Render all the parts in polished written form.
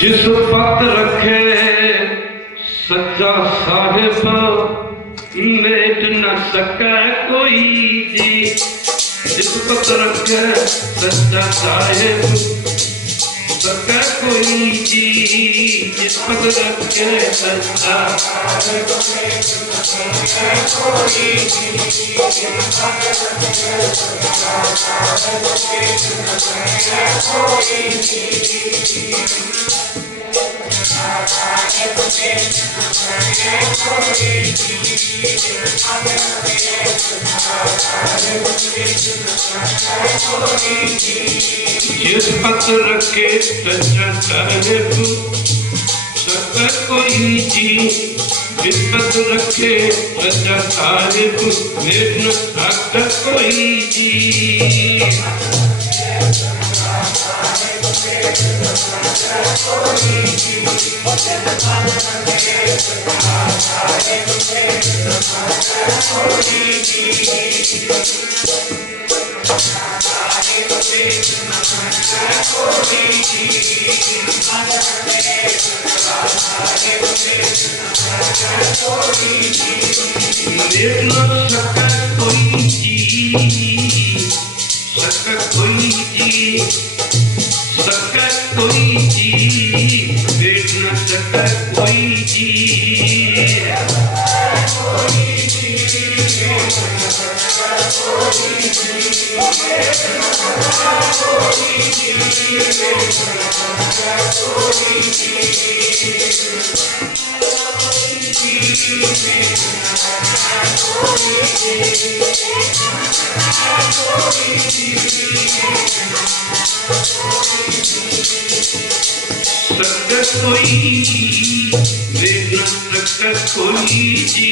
जिस पत रखे सच्चा साहिब मेट न सके कोई जी। जिस पत रखे सच्चा साहिब सके कोई जी। जिस पत रखे सच्चा साहिब कोई जिस पत रखे सच्चा साहिब सके कोई जी। जिस पत रखे सच्चा साहिब मेट न सके कोई जी। मेट न सके कोई जी। सके कोई जी। सके कोई जी। मेट न सके कोई जी। सके कोई मेट न सके कोई जी।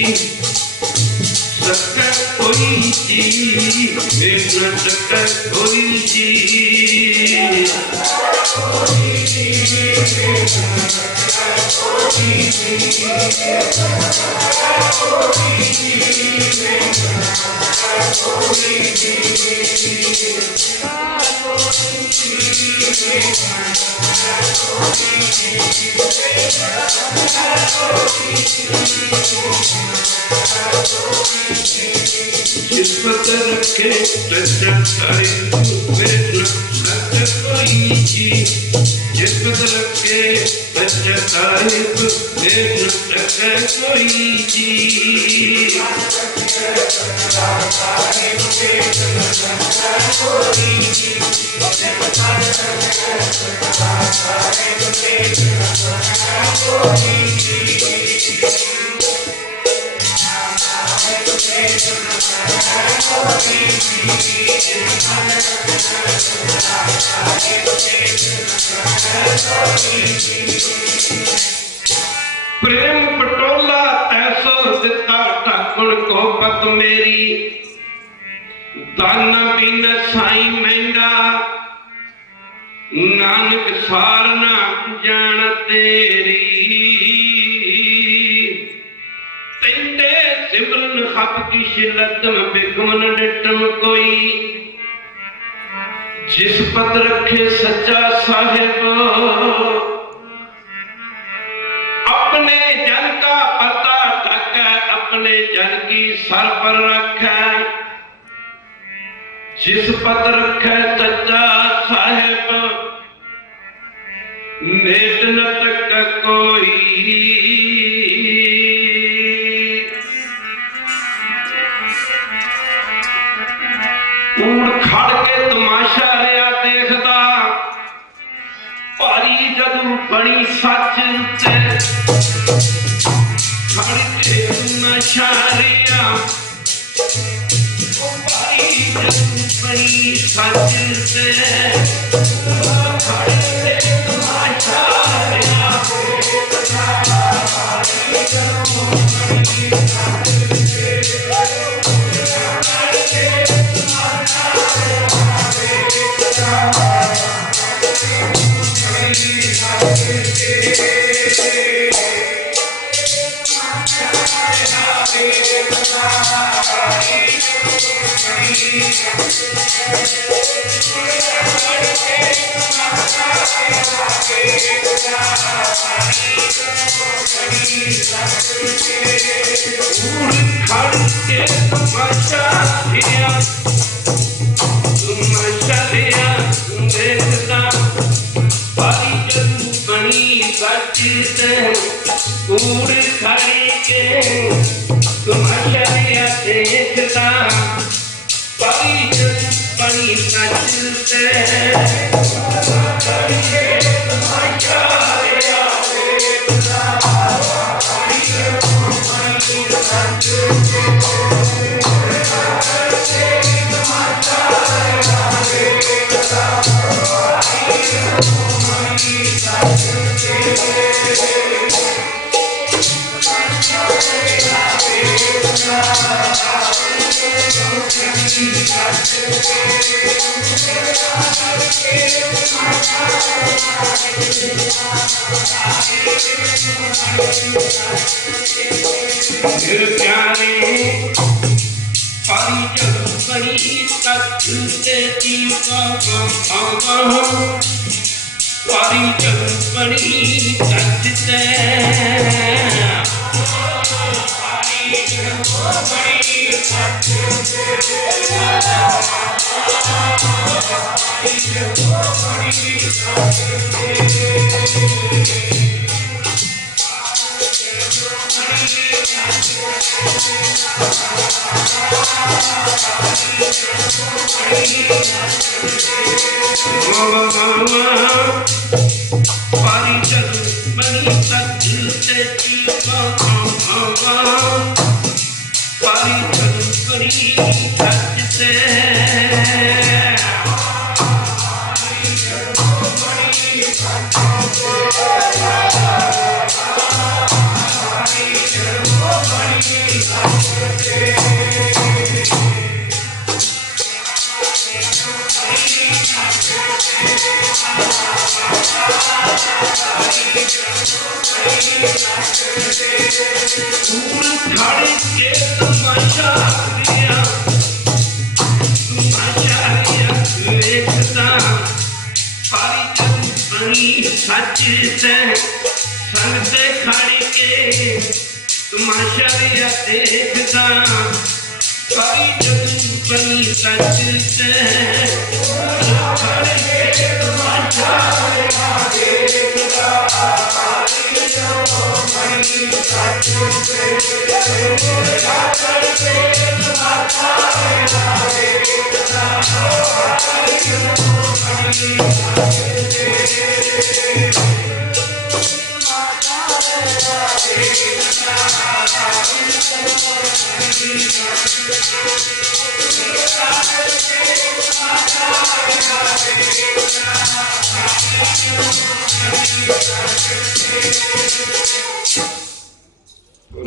सके कोई जी। मेट न सके कोई जी। जिस पद रखे रचताए मेरा सत कोई चीज, जिस पद रखे रचताए मेरा सत कोई चीज। प्रेम पटोला तैसो दिता ठाकुर को पत मेरी, दाना बिन साई महंगा नानक सार ना जान तेरी। तेंदे सिमरन हक की शिलतम बिगमन डिटम कोई, जिस पद रखे सच्चा साहिब अपने जन का पता ढके, अपने जन की सर पर रखे। जिस पद रखे सच्चा साहिब नेत न तक कोई। ऊड़ खड़ के तमाशा रिया देखदा, भारी जदू बड़ी सच ते खड़ के तमाशा रिया, भारी जदू बड़ी सच ते खड़ के तमाशा रिया। तमाशा से संग से खड़ के तमाशा भी देखदा सारी जगत बनी सच से खड़ के तमाशा देखदा सारी जगत बनी सच से खड़ के तमाशा देखदा सारी जगत बनी सच से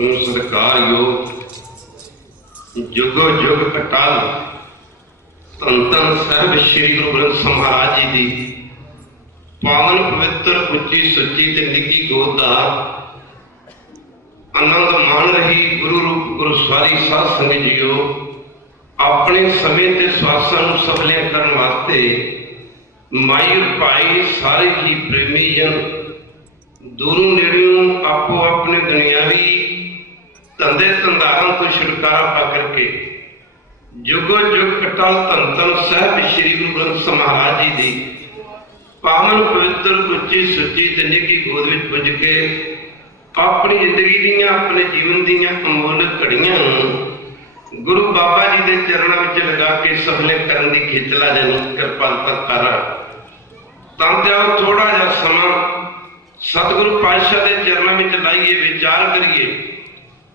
सत्कारयोग जुगो जुग अकाल धन धन साहिब श्री गुरु ग्रंथ ਸਾਹਿਬ महाराज जी की पावन पवित्र उच्ची सच्ची ते निੱਕੀ गोद ਦਾ आनंद मान रही गुरु रूप गुरु सवारी साध संगत जीओ अपने समय ते स्वासां ਨੂੰ ਸਫਲਿਆਂ ਕਰਨ ਵਾਸਤੇ माई और भाई सारे ही प्रेमी जन दूरों नेड़ों आपो अपने दुनियावी धंधे धंधारां तो छुटकारा पा करके जुगो जुग अटल धन धन साहिब श्री गुरु ग्रंथ ਸਾਹਿਬ महाराज जी की पावन पवित्र उच्ची सुच्ची ते निੱघी गोद विच पुज के अपनी जिंदगी दीयां अपने जीवन दीयां अमोलक घड़ियां गुरु बाबा जी के चरणों में लगा के सफले करने की खिचला जन कृपालता कर थोड़ा जा समा सतगुरु पातशाह के चरणों में लाइए विचार करिए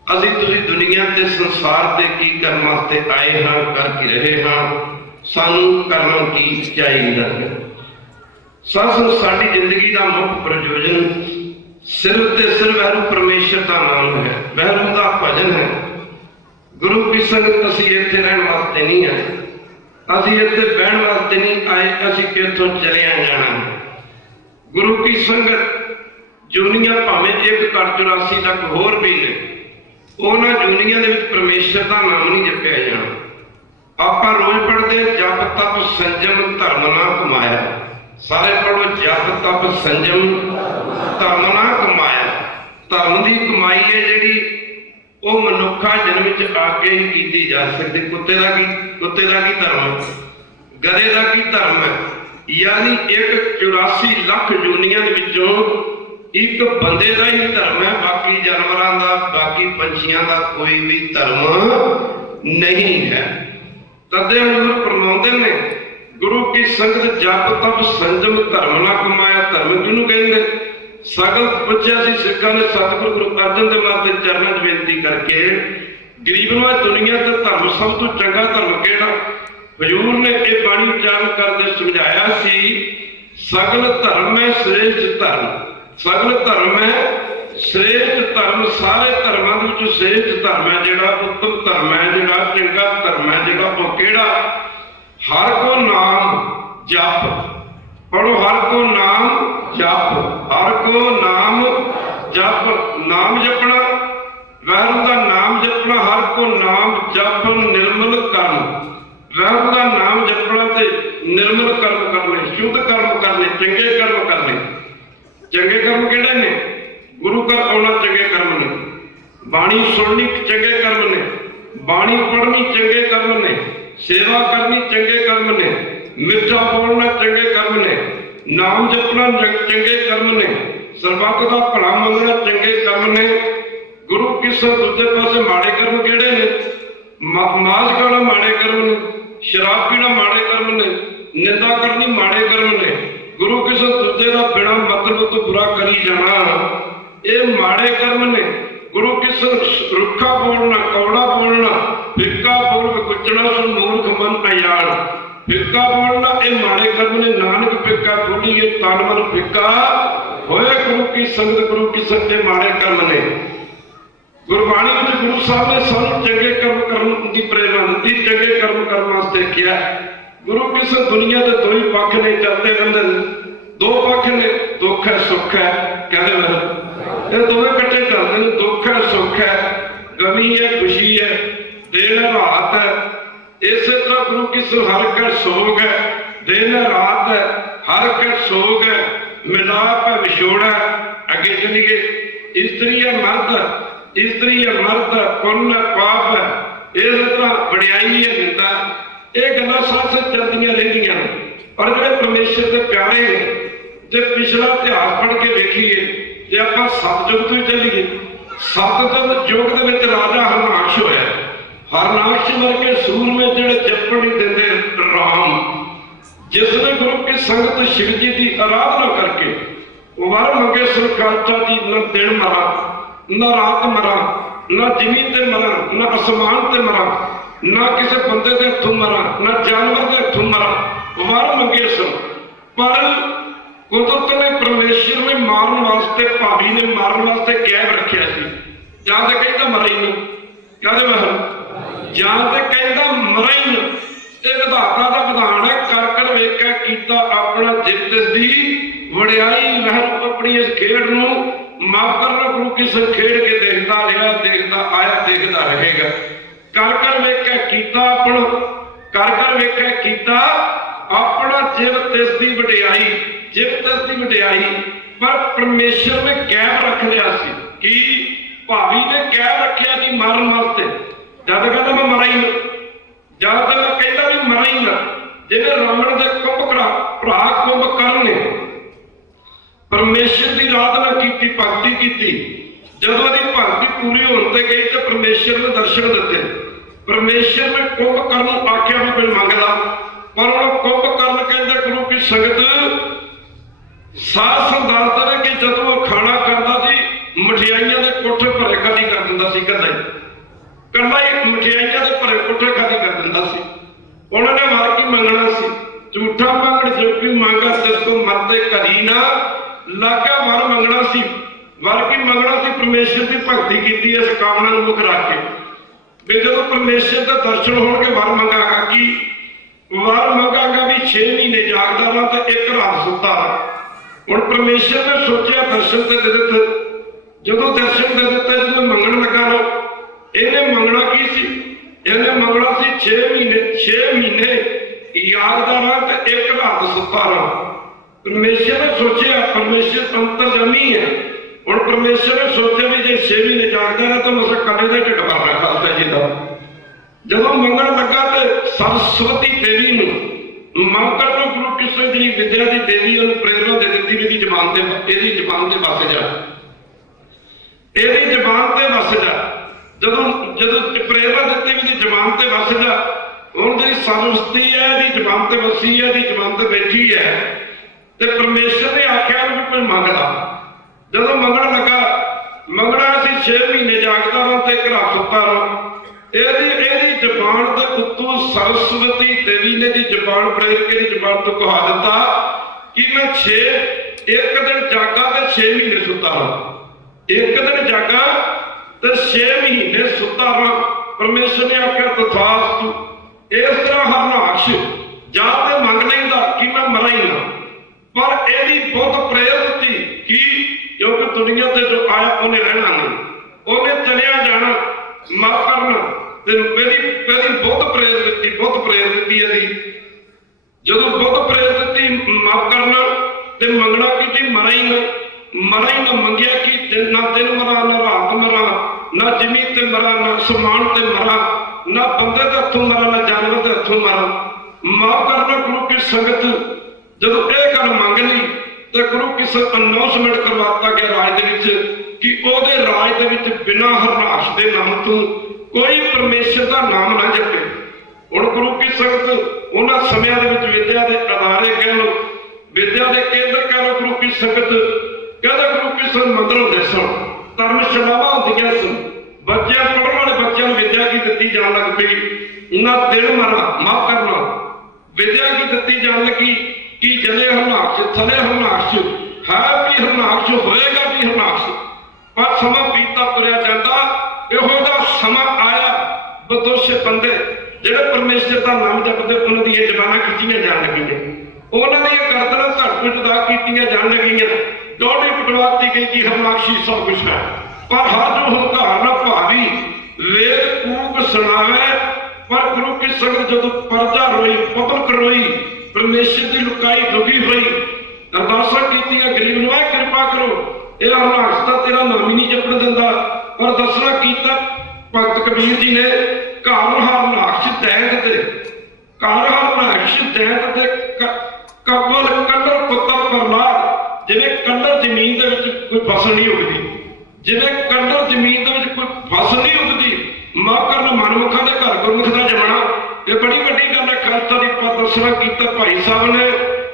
असी तुसी दुनिया के संसार से की करने वास्ते आए हाँ करके रहे हाँ सानू करना की चाहिए है साडी जिंदगी का मुख्य प्रयोजन सिर्फ ते सिर्फ वैरू परमेश्वर का नाम है वैरू का भजन है गुरु की संगत असी इत्थे रहन वास्ते नहीं है असी इत्थे बहन वास्ते नहीं आए असी किथों चलिया जाना है गुरु की संगत जूनिया भावें 1/84 तक होर भी ने उन्हां जूनिया दे विच परमेश्वर का नाम नहीं जपिया जाना आपां रोज पढ़दे जप तप संजम धर्म ना कमाया सारे पढ़ो जप तप संजम धर्म ना कमाया धर्म की कमाई है जिहड़ी ਉਹ ਮਨੁੱਖਾ ਜਨਮ ਵਿੱਚ ਆ ਕੇ ਹੀ ਕੀਤੀ ਜਾ ਸਕਦੀ ਕੁੱਤੇ ਦਾ ਕੀ ਧਰਮ ਗਧੇ ਦਾ ਕੀ ਧਰਮ ਹੈ ਯਾਨੀ 1/84 ਲੱਖ ਜੂਨੀਆਂ ਦੇ ਵਿੱਚੋਂ ਇੱਕ ਬੰਦੇ ਦਾ ਹੀ ਧਰਮ ਹੈ ਬਾਕੀ ਜਾਨਵਰਾਂ ਦਾ ਬਾਕੀ ਪੰਛੀਆਂ ਦਾ ਕੋਈ ਵੀ ਧਰਮ ਨਹੀਂ ਹੈ ਤਦੇ ਹਜ਼ੂਰ ਫਰਮਾਉਂਦੇ ਨੇ ਗੁਰੂ ਕੀ ਸੰਗਤ ਜਪ ਤਪ ਸੰਜਮ ਧਰਮ ਨਾ ਕਮਾਇਆ ਧਰਮ ਕਿਹਨੂੰ ਕਹਿੰਦੇ सगल पूछा सी सिखा ने सतगुरु गुरु अर्जन देव महाराज के चरणों में बेनती करके गरीबों दुनिया का धर्म सब तो चंगा धर्म केड़ा हजूर ने यह बाणी उच्चारण करते समझाया सी सगल धर्म है श्रेष्ठ धर्म सगल धर्म है श्रेष्ठ धर्म सारे धर्मों के श्रेष्ठ धर्म है जिहड़ा उत्तम धर्म है जिहड़ा चंगा धर्म है जिहड़ा वो केड़ा हर को नाम जप पढ़ो हर को नाम जप हर को नाम जप नाम जपना वैरू का नाम जपना हर को नाम जप निर्मल कर्म वैरू का नाम जपना ते निर्मल कर्म करने शुद्ध कर्म करने चंगे कर्म करने चंगे कर्म किहड़े ने गुरु घर आउणा चंगे कर्म ने बाणी सुननी चंगे कर्म ने बाणी पढ़नी चंगे कर्म ने सेवा करनी चंगे कर्म ने मिठा बोलना चंगे कर्म ने नाम जपना चंगे कर्म ने सरबत का भला मंगना चंगे कर्म ने गुरु किसे दूजे पासे माड़े कर्म किहड़े ने मास खाना माड़े कर्म ने शराब पीना माड़े कर्म ने निंदा करनी माड़े कर्म ने गुरु किसे दूजे का बिना मतलब तो बुरा करी जाना ये माड़े कर्म ने गुरु किसे रुखा बोलना कौड़ा बोलना फिक्का बोल कुचना सो मूर्ख मन अयाल फिक्का बोलना ये माड़े कर्म ने नानक फिक्का बोलिए तन मन फिक्का होए गुरु की संगत गुरु की संगत माड़े कर्म ने गुरबाणी में गुरु साहब ने सानू चंगे कर्म करने की प्रेरणा दी चंगे कर्म करने वास्ते किया गुरु किस दुनिया के दो ही पक्ष ने चलते रहते दो पक्ष ने दुख है सुख है कहते ये दोवें कट्ठे चलते हैं दुख है सुख है गमी है खुशी है दिन है रात है इस तरह गुरु की हर कर सोग है दिन है रात है हर कर सोग है मिलाप है विछोड़ है। अगे चलिए, इस्त्री है मर्द, इस्त्री है मर्द, पुण्य पाप है, इस तरह वडियाई है निंदा, ये गल्लां सच चलदियां रहिंदियां। पर जिहड़े परमेश्वर दे प्यारे ने, जे पिछला इतिहास पढ़ के वेखीए, जे आपां सतयुग तो चलीए, सतयुग युग दे विच राजा हरनाक्ष होया। हरनाक्ष वर्गे सूरमे जिहड़े जपण नहीं दिंदे राम, जिसने गुरु की संगत शिव जी की आराधना करके वर मंगे सुरखाचा जी, न दिन मरा, न रात मरा, न जमीन ते मरा, न आसमान ते मरा, न किसी बंदे के हथों मरा, न जानवर के हथों मरा, वर मंगे सुन। पर कुदरत ने, परमेश्वर ने मारन वास्ते, भाभी ने मारन वास्ते कैद रखिया सी। जां ते कहंदा मरा ही ना, कहदे मैं जां ते कहंदा मरा ही ना। ਇਹ ਵਿਧਾਤਾ ਦਾ ਵਿਧਾਨ ਹੈ, ਕਰ ਕਰ ਵੇਖਿਆ ਕੀਤਾ ਆਪਣਾ ਜਿੱਤ ਦੀ ਵਡਿਆਈ। ਮਹਿਰ ਆਪਣੀ ਇਸ ਖੇਡ ਨੂੰ ਮਾਫ ਕਰਨਾ, ਗੁਰੂ ਕੀ ਸੰਗ ਖੇਡ ਕੇ ਦੇਖਦਾ ਰਿਹਾ, ਦੇਖਦਾ ਆਇਆ, ਦੇਖਦਾ ਰਹੇਗਾ। ਕਰ ਕਰ ਵੇਖਿਆ ਕੀਤਾ ਆਪਣਾ, ਕਰ ਕਰ ਵੇਖਿਆ ਕੀਤਾ ਆਪਣਾ ਜਿਵ ਤਿਸ ਦੀ ਵਡਿਆਈ, ਜਿਵ ਤਿਸ ਦੀ ਵਡਿਆਈ। ਪਰ ਪਰਮੇਸ਼ਰ ਨੇ ਕੈਦ ਰੱਖ ਲਿਆ ਸੀ। ਕੀ ਭਾਵੀ ਨੇ ਕੈਦ ਰੱਖਿਆ ਸੀ ਮਾਰਨ ਵਾਸਤੇ। ਜਦ ਕਹਿੰਦਾ ਮੈਂ ਮਰਾਂ ਹੀ ਨਾ, जब तक मैं कहता भी मरा ही ना। जिन्हें रावण के कुंभकर्ण भरा कुंभकर्ण ने परमेश्वर की आराधना की, भगती की, जब वही भगती पूरी होने गई तो परमेश्वर ने दर्शन दिते। परमेश्वर ने कुंभकर्ण आख्या भी मैं मंग ला, पर हम कुंभकर्ण कहते गुरु की संगत साथ संदारता ने कि जब वो खाना करता सी, मठियाइयां के कोठे भरे खाली कर दिंदा सी। कला ही मठियाइयां के भरे कोठे खाली कर दिंदा सी। उन्होंने वर की मंगना सी, झूठा मंगण जो की मांगा जिसको मरते घरी ना लागा। वर मंगना सी, वर की मंगना सी, परमेश्वर की भगती की इस कामना को मुख रख के भी जो परमेश्वर के दर्शन होंगे वर मंगागा। कि वर मंगागा भी 6 महीने जागदा रहा तो 1 रात सुता रहा। हुण परमेश्वर ने सोचा दर्शन तो दे दिते, जो दर्शन दे दिते, जो मंगण लगा ना, इन्हें मंगना की सी, इन्हें मंगना सी 6 महीने यादगार रहा तो 1 रात सुता रहा। परमेश्वर ने सोचा, परमेश्वर अंतर्जामी है। और परमेश्वर ने सोचा भी जो 6 महीने जागदा रहा तो मसा कले का ढिड भरना खालसा जी का। जब मंगण लगा तो सरस्वती देवी ने मंगण को गुरु कृष्ण जी विद्या की देवी उन्हें प्रेरणा दे दी भी जबान से, यदि जबान से वस जा, यदि जबान से वस जा। ਜਦੋਂ ਪ੍ਰੇਰਨਾ ਦਿੱਤੀ ਵੀ ਦੀ ਜ਼ਬਾਨ ਤੇ ਵਸ ਜਾ। ਹੁਣ ਜਿਹੜੀ ਸਰਸਵਤੀ ਹੈ ਇਹਦੀ ਜ਼ਬਾਨ ਤੇ ਵਸੀ ਹੈ, ਇਹਦੀ ਜ਼ਬਾਨ ਤੇ ਬੈਠੀ ਹੈ ਤੇ ਪਰਮੇਸ਼ਰ ਨੇ ਆਖਿਆ ਵੀ ਕੋਈ ਮੰਗ ਲਾ। ਜਦੋਂ ਮੰਗਣ ਲੱਗਾ, ਮੰਗਣਾ ਸੀ 6 ਮਹੀਨੇ ਜਾਗਦਾ ਰਹਾ ਤੇ 1 ਰਾਤ ਸੁੱਤਾ ਰਹਾ। ਇਹਦੀ ਜ਼ਬਾਨ ਦੇ ਉੱਤੋਂ ਸਰਸਵਤੀ ਦੇਵੀ ਨੇ ਦੀ ਜ਼ਬਾਨ ਪ੍ਰੇਰ ਕੇ ਦੀ ਜ਼ਬਾਨ ਤੋਂ ਕਹਾ ਦਿੱਤਾ ਕਿ ਮੈਂ 1 ਦਿਨ ਜਾਗਾ ਤੇ 6 ਮਹੀਨੇ ਸੁੱਤਾ ਰਹਾ। 1 ਦਿਨ ਜਾਗਾ तो 6 महीने सुता रहा। परमेश्वर ने आख्या तथास्तु। इस तरह हरनाक्ष जाते मंग लेंदा कि मैं मरा ही ना। पर यदि बहुत प्रेरित थी कि क्योंकि दुनिया से जो आया उन्हें रहना नहीं, उन्हें चलिया जाना, माफ करना। मेरी बहुत प्रेरित थी, बहुत प्रेरित थी। यदि जो बहुत प्रेरित थी माफ करना तो मंगना की मरा ही ना, मरा ही ना। मंगिया कि ना दिन मरा, ना रात मरा, ना जमीन ते मरा, ना आसमान ते मरा, ना बंदे के हथों मरा, ना जानवर के हथों मरा। माफ करना गुरु की संगत जब यह गल मंग ली तो गुरु की अनाउंसमेंट करवाता गया राज दे कि ओदे राज दे बिना हरनाक्ष के नाम तो कोई परमेश्वर का नाम ना जपे। हुण गुरु की संगत उन्होंने समयां दे विद्या के अदारे कह लो, विद्या के केंद्र कह लो। गुरु की संगत कहते गुरु की संगत मंदिर होंदे सन, धर्मशालावां होंदियां सन। बच्चे पढ़ने वाले बच्चों विद्या की दी जान लग पई। ना दिन मरा, माफ करना, विद्या की दी जान लगी कि जले हरनाक्ष थले हरनाक्ष है भी हरनाक्ष होएगा भी हरनाक्ष। पर समा बीता तुरया जाता, इहो जिहा समा आया बदोशे बंदे जिहड़े परमेश्वर का नाम जपदे उन्हां दी जबानां खिच्चियां जान लगियां, उन्हां दी गर्दनां धड़ तो जुदा कीतियां जान लगियां। दौड़ी पटवाती गई कि हरनाक्षी सब कुछ है। पर हर जो हंकार न भावी वेद कूक सुनावे। पर गुरु की संगत जो परजा रोई, पब्लिक रोई, परमेश्वर की लुकाई दुखी हुई अरदासां कीतियां गरीब नूं कृपा करो, ये हरनाक्ष दा तेरा नाम ही नहीं जपण दिंदा। और दसना कीता भगत कबीर जी ने, घर हरनाक्ष दैत दे, घर हरनाक्ष दैत दे कबल कंडर पुत्र प्रहलाद। जिवें कंडर जमीन दे विच कोई फसल नहीं उगदी, जिवें कंडर जमीन दे विच कोई फसल नहीं उगदी, मां करन मनमुखां दे घर गुरमुख दा जमना, ये बड़ी वड्डी गल है। खालसा दी दसना कीता भाई साहब ने,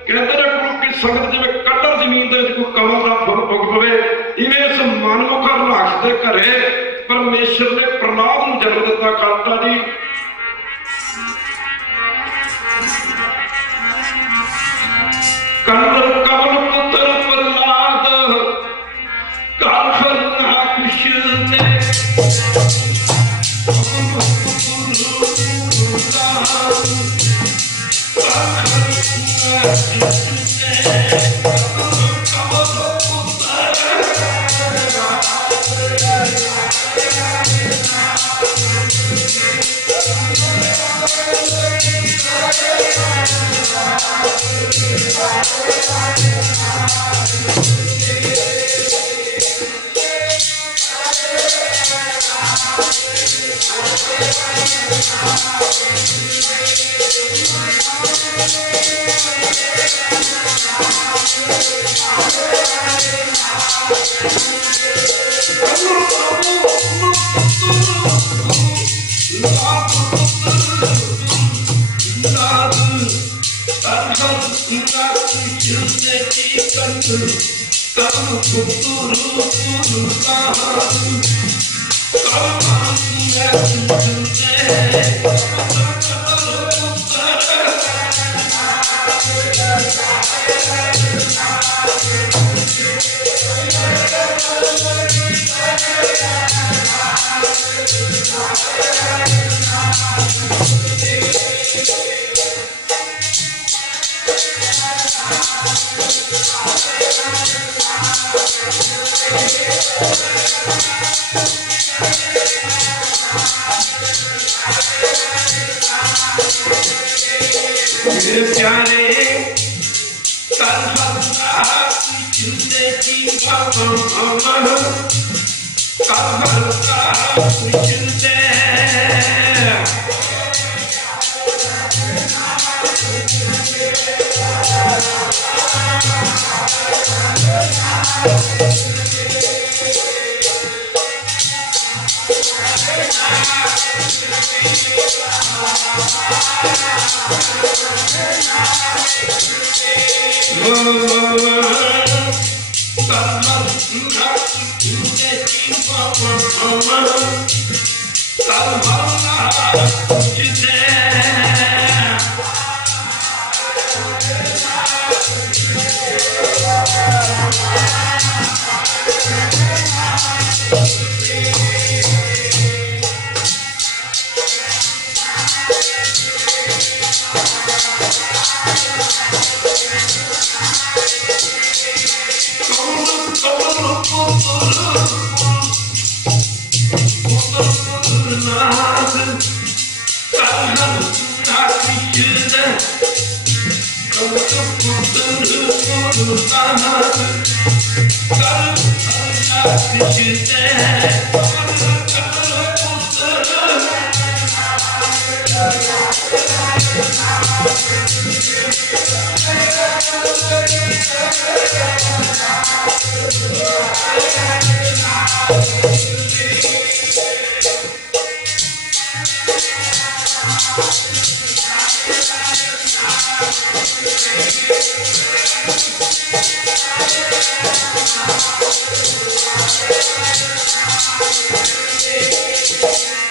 कहते ने गुरु की संगत जिवें कंडर जमीन दे विच कोई कमल दा फुल उग पवे, इवें इस मनमुख हरनाक्ष दे घरे परमेश्वर ने प्रहलाद नूं जन्म दिता। खालसा जी कंडर कमल पुत्र प्रहलाद, घर हरनाक्ष दे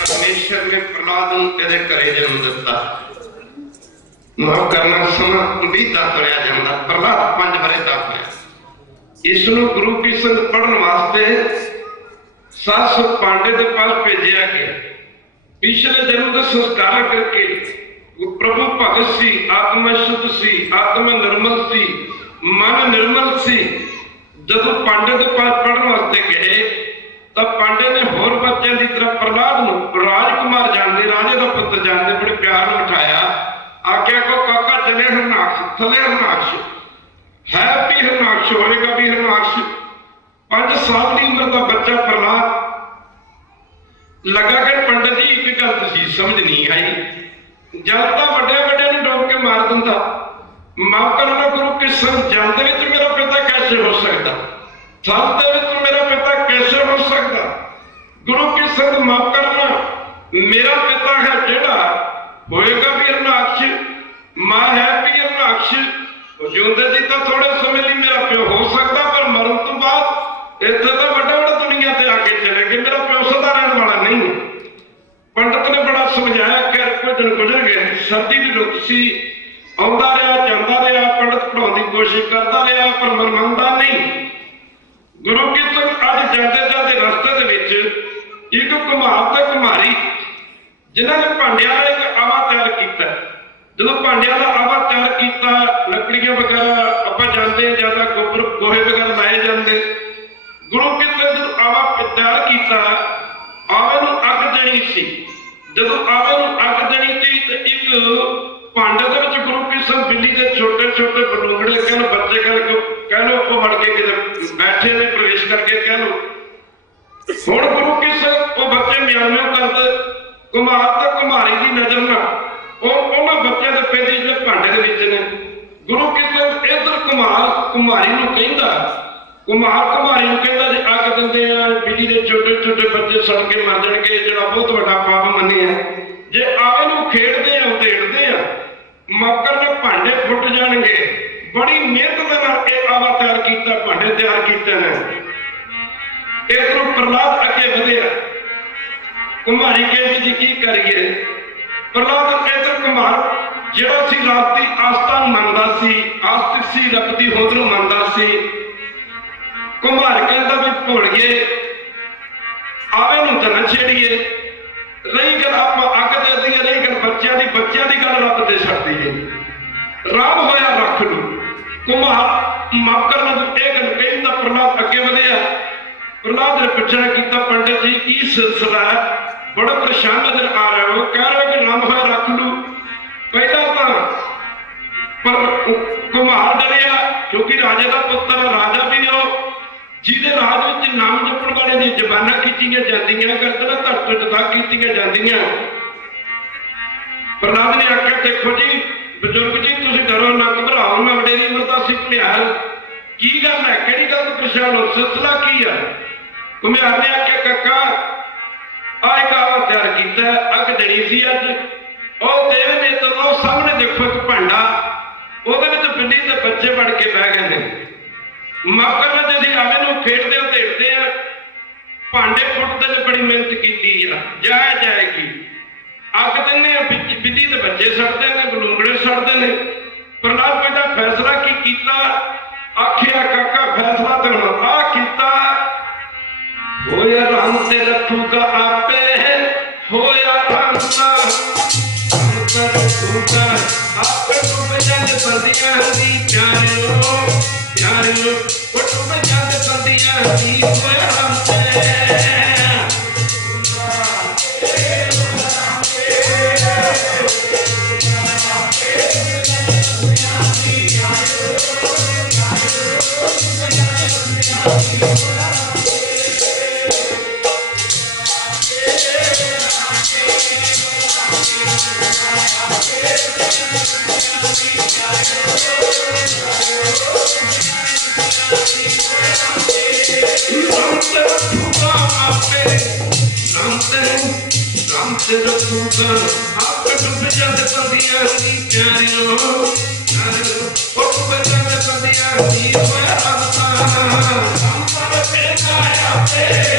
परमेश्वर ने प्रहलाद नूं कहदे घरे जन्म दिता। माफ करना समा बीता तुरया जांदा, प्रहलाद 5 वरे दा होया। इसनूं गुरु की संगत पढ़न वास्ते 700 पांडे दे पास भेजिया गया। पिछले जन्म का संस्कार करके प्रभु भगत सी, आत्मा शुद्ध सी, आत्मा निर्मल सी, मन निर्मल सी। जदों पांडे दे पास पढ़न वास्ते गए तब पांडे ने होर बच्चों की तरह प्रहलाद नूं राजकुमार जानते, राजे का पुत्र जानते, बड़े प्यार में उठाया। आख्या को काका चले हरनाक्ष, थले हरनाक्ष। है भी हरनाक्ष होएगा भी हरनाक्ष। 5 साल की उम्र का बच्चा प्रहलाद लगा कि पंडित जी एक गल तुसीं समझ नहीं आई, जल तो वड्डिया वड्डिया नूं डुब के मार दिंदा, माफ करना गुरु किस्म जल दे विच मेरा पिता कैसे हो सकता, थल दे विच मेरा पिता कैसे हो सकता। गुरु किस्म माफ करना मेरा पिता है जेड़ा होएगा भी हरनाक्ष, मां है भी हरनाक्ष। जिंदे जी तो थोड़े समय लिए मेरा प्यो हो सकता, पर मरण तो बाद इतने तो बड़े बड़े दुनिया से आके चले गए, मेरा प्यो सदा रहने वाला नहीं। पंडित ने बड़ा समझाया कि कुछ दिन गुजर गए, सर्दी की रुत सी, आंदा रहा जाता रहा, पंडित पढ़ाने की कोशिश करता रहा पर मन मनता नहीं। गुरु की संग अज जाते जाते रस्ते के विच एक कुम्हार ते कुम्हारी जिन्होंने भांडिया का एक आवा तैयार किया, जो भांडिया का आवा तैयार किया, लकड़ियां वगैरह आप जाते ज्यादा गोबर गोहे वगैरह लाए जाते। गुरु के जो आवा तैयार किया, आवे नूं अग देनी सी, जो आवे नूं अग देनी थी तो एक भांडे दे विच गुरु किस्म बिल्ली के छोटे छोटे बलूंगड़े कह लो, बच्चे कह लो वो वड़ के किते बैठे ने प्रवेश करके कह लो। हुण गुरु किस्म वो बच्चे म्याऊ म्याऊ करते, कुम्हार ते कुम्हारी की नजर ना उन्होंने बच्चों के पैदे जो भांडे के विच ने। गुरु किस्म इधर कुम्हार कुम्हारी नूं कहंदा, कुम्हार कुम्हारी नूं कहंदा जे अग दिंदे आ बिल्ली के छोटे छोटे बच्चे सड़ के मर जाणगे, जिहड़ा बहुत वड्डा पाप मन्निया। जे आवे नूं खेडदे आ उधेड़दे आ मकर ने भांडे फुट जाणगे। बड़ी मेहनत दे नाल इह आवा तैयार कीता, भांडे तैयार कीते ने। इधरों प्रहलाद अगे वधिया, कुम्हारी कहती जी की करिए। प्रहलाद इधर कुम्हार जिहड़ा सी रब दी आस्था नूं मनदा सी, आस्तिक सी, रब दी होंद नूं मनदा सी। कुम्हार कहंदा भी भोलिए आवे नूं तां ना छेड़िए, रही गल आपां अग दे दईए, रही गल बच्चों की गल रब ते छड्ड दईए, राम होया रख लू। कुम्हार माफ करना जो यह गल कही तो प्रहलाद अगे वधिया। प्रहलाद ने पूछना किया, पंडित जी की सिलसिला है, बड़ा परेशान नजर आ रहे हो, कह रहे हो कि राम होया रख लू। पहला तो पर कुम्हार डरिया क्योंकि राजे का पुत्र राजा भी हो, जिहदे राज विच नाम जपण वाले दी जबानां कीतियां जांदियां, गर्दनां धड़ तो जुदा कीतियां जांदियां। प्रहलाद ने आख्या देखो जी बजुर्ग जी तुसीं डरो ना, घबराओ ना, वडेरी उमर दा सी भुनिहार, की गल है, किहड़ी गल तो परेशान हो, सिलसिला की है। घुमियार ने आख्या काका आ एक आवा तैयार किया, अग देनी सी अज, और देव ने तो सामने देखो एक भांडा, ਉਹਦੇ ਵਿੱਚ ਬਿੱਲੀ ਤੇ ਬੱਚੇ ਵੜ ਕੇ ਬਹਿ ਗਏ ਨੇ। ਮਾਕਰ ਨੇ ਅਸੀਂ ਆਵੇ ਨੂੰ ਖੇਡਦੇ ਉਧੇੜਦੇ ਆ, ਭਾਂਡੇ ਫੁੱਟਦੇ ਨੇ, ਬੜੀ ਮਿਹਨਤ ਕੀਤੀ ਆ, ਜਾਏਗੀ ਅੱਗ ਦਿੰਦੇ ਆ, ਬਿੱਲੀ ਤੇ ਬੱਚੇ ਸੜਦੇ ਨੇ, ਬਲੂੰਗੜੇ ਸੜਦੇ ਨੇ। ਪ੍ਰਹਲਾਦ ਕਹਿੰਦਾ ਫੈਸਲਾ ਕੀ ਕੀਤਾ? ਆਖਿਆ ਕਾਕਾ ਫੈਸਲਾ ਤੇ ਹੁਣ ਆ ਕੀਤਾ, ਹੋਇਆ ਰਾਮ ਤੇ ਰੱਖੂਗਾ ਆਪੇ, ਹੋਇਆ ਰਾਮ ਦਾ ਰੱਖੂਗਾ आपे डूब जाते बंदियां दी प्यारियो प्यारियो, वो डूब जाते बंदियां दी होया राम ते। राम से रखूगा आपे डूब जाते बंदियां दी प्यारियो प्यारियो, वो डूब जाते बंदियां दी होया राम दा। राम पर तेरा आपे आपे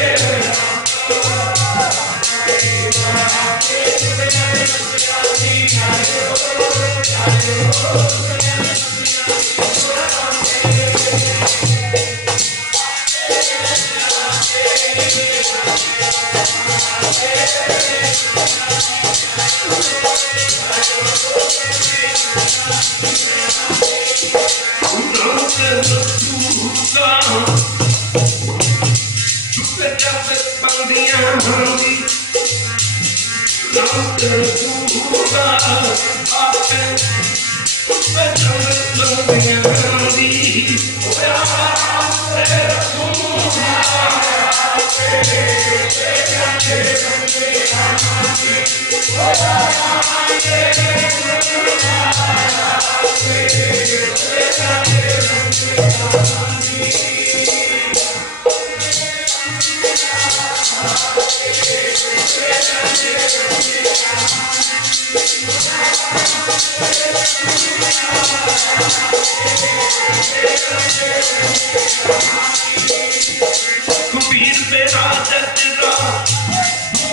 कबीर मेरा जजरा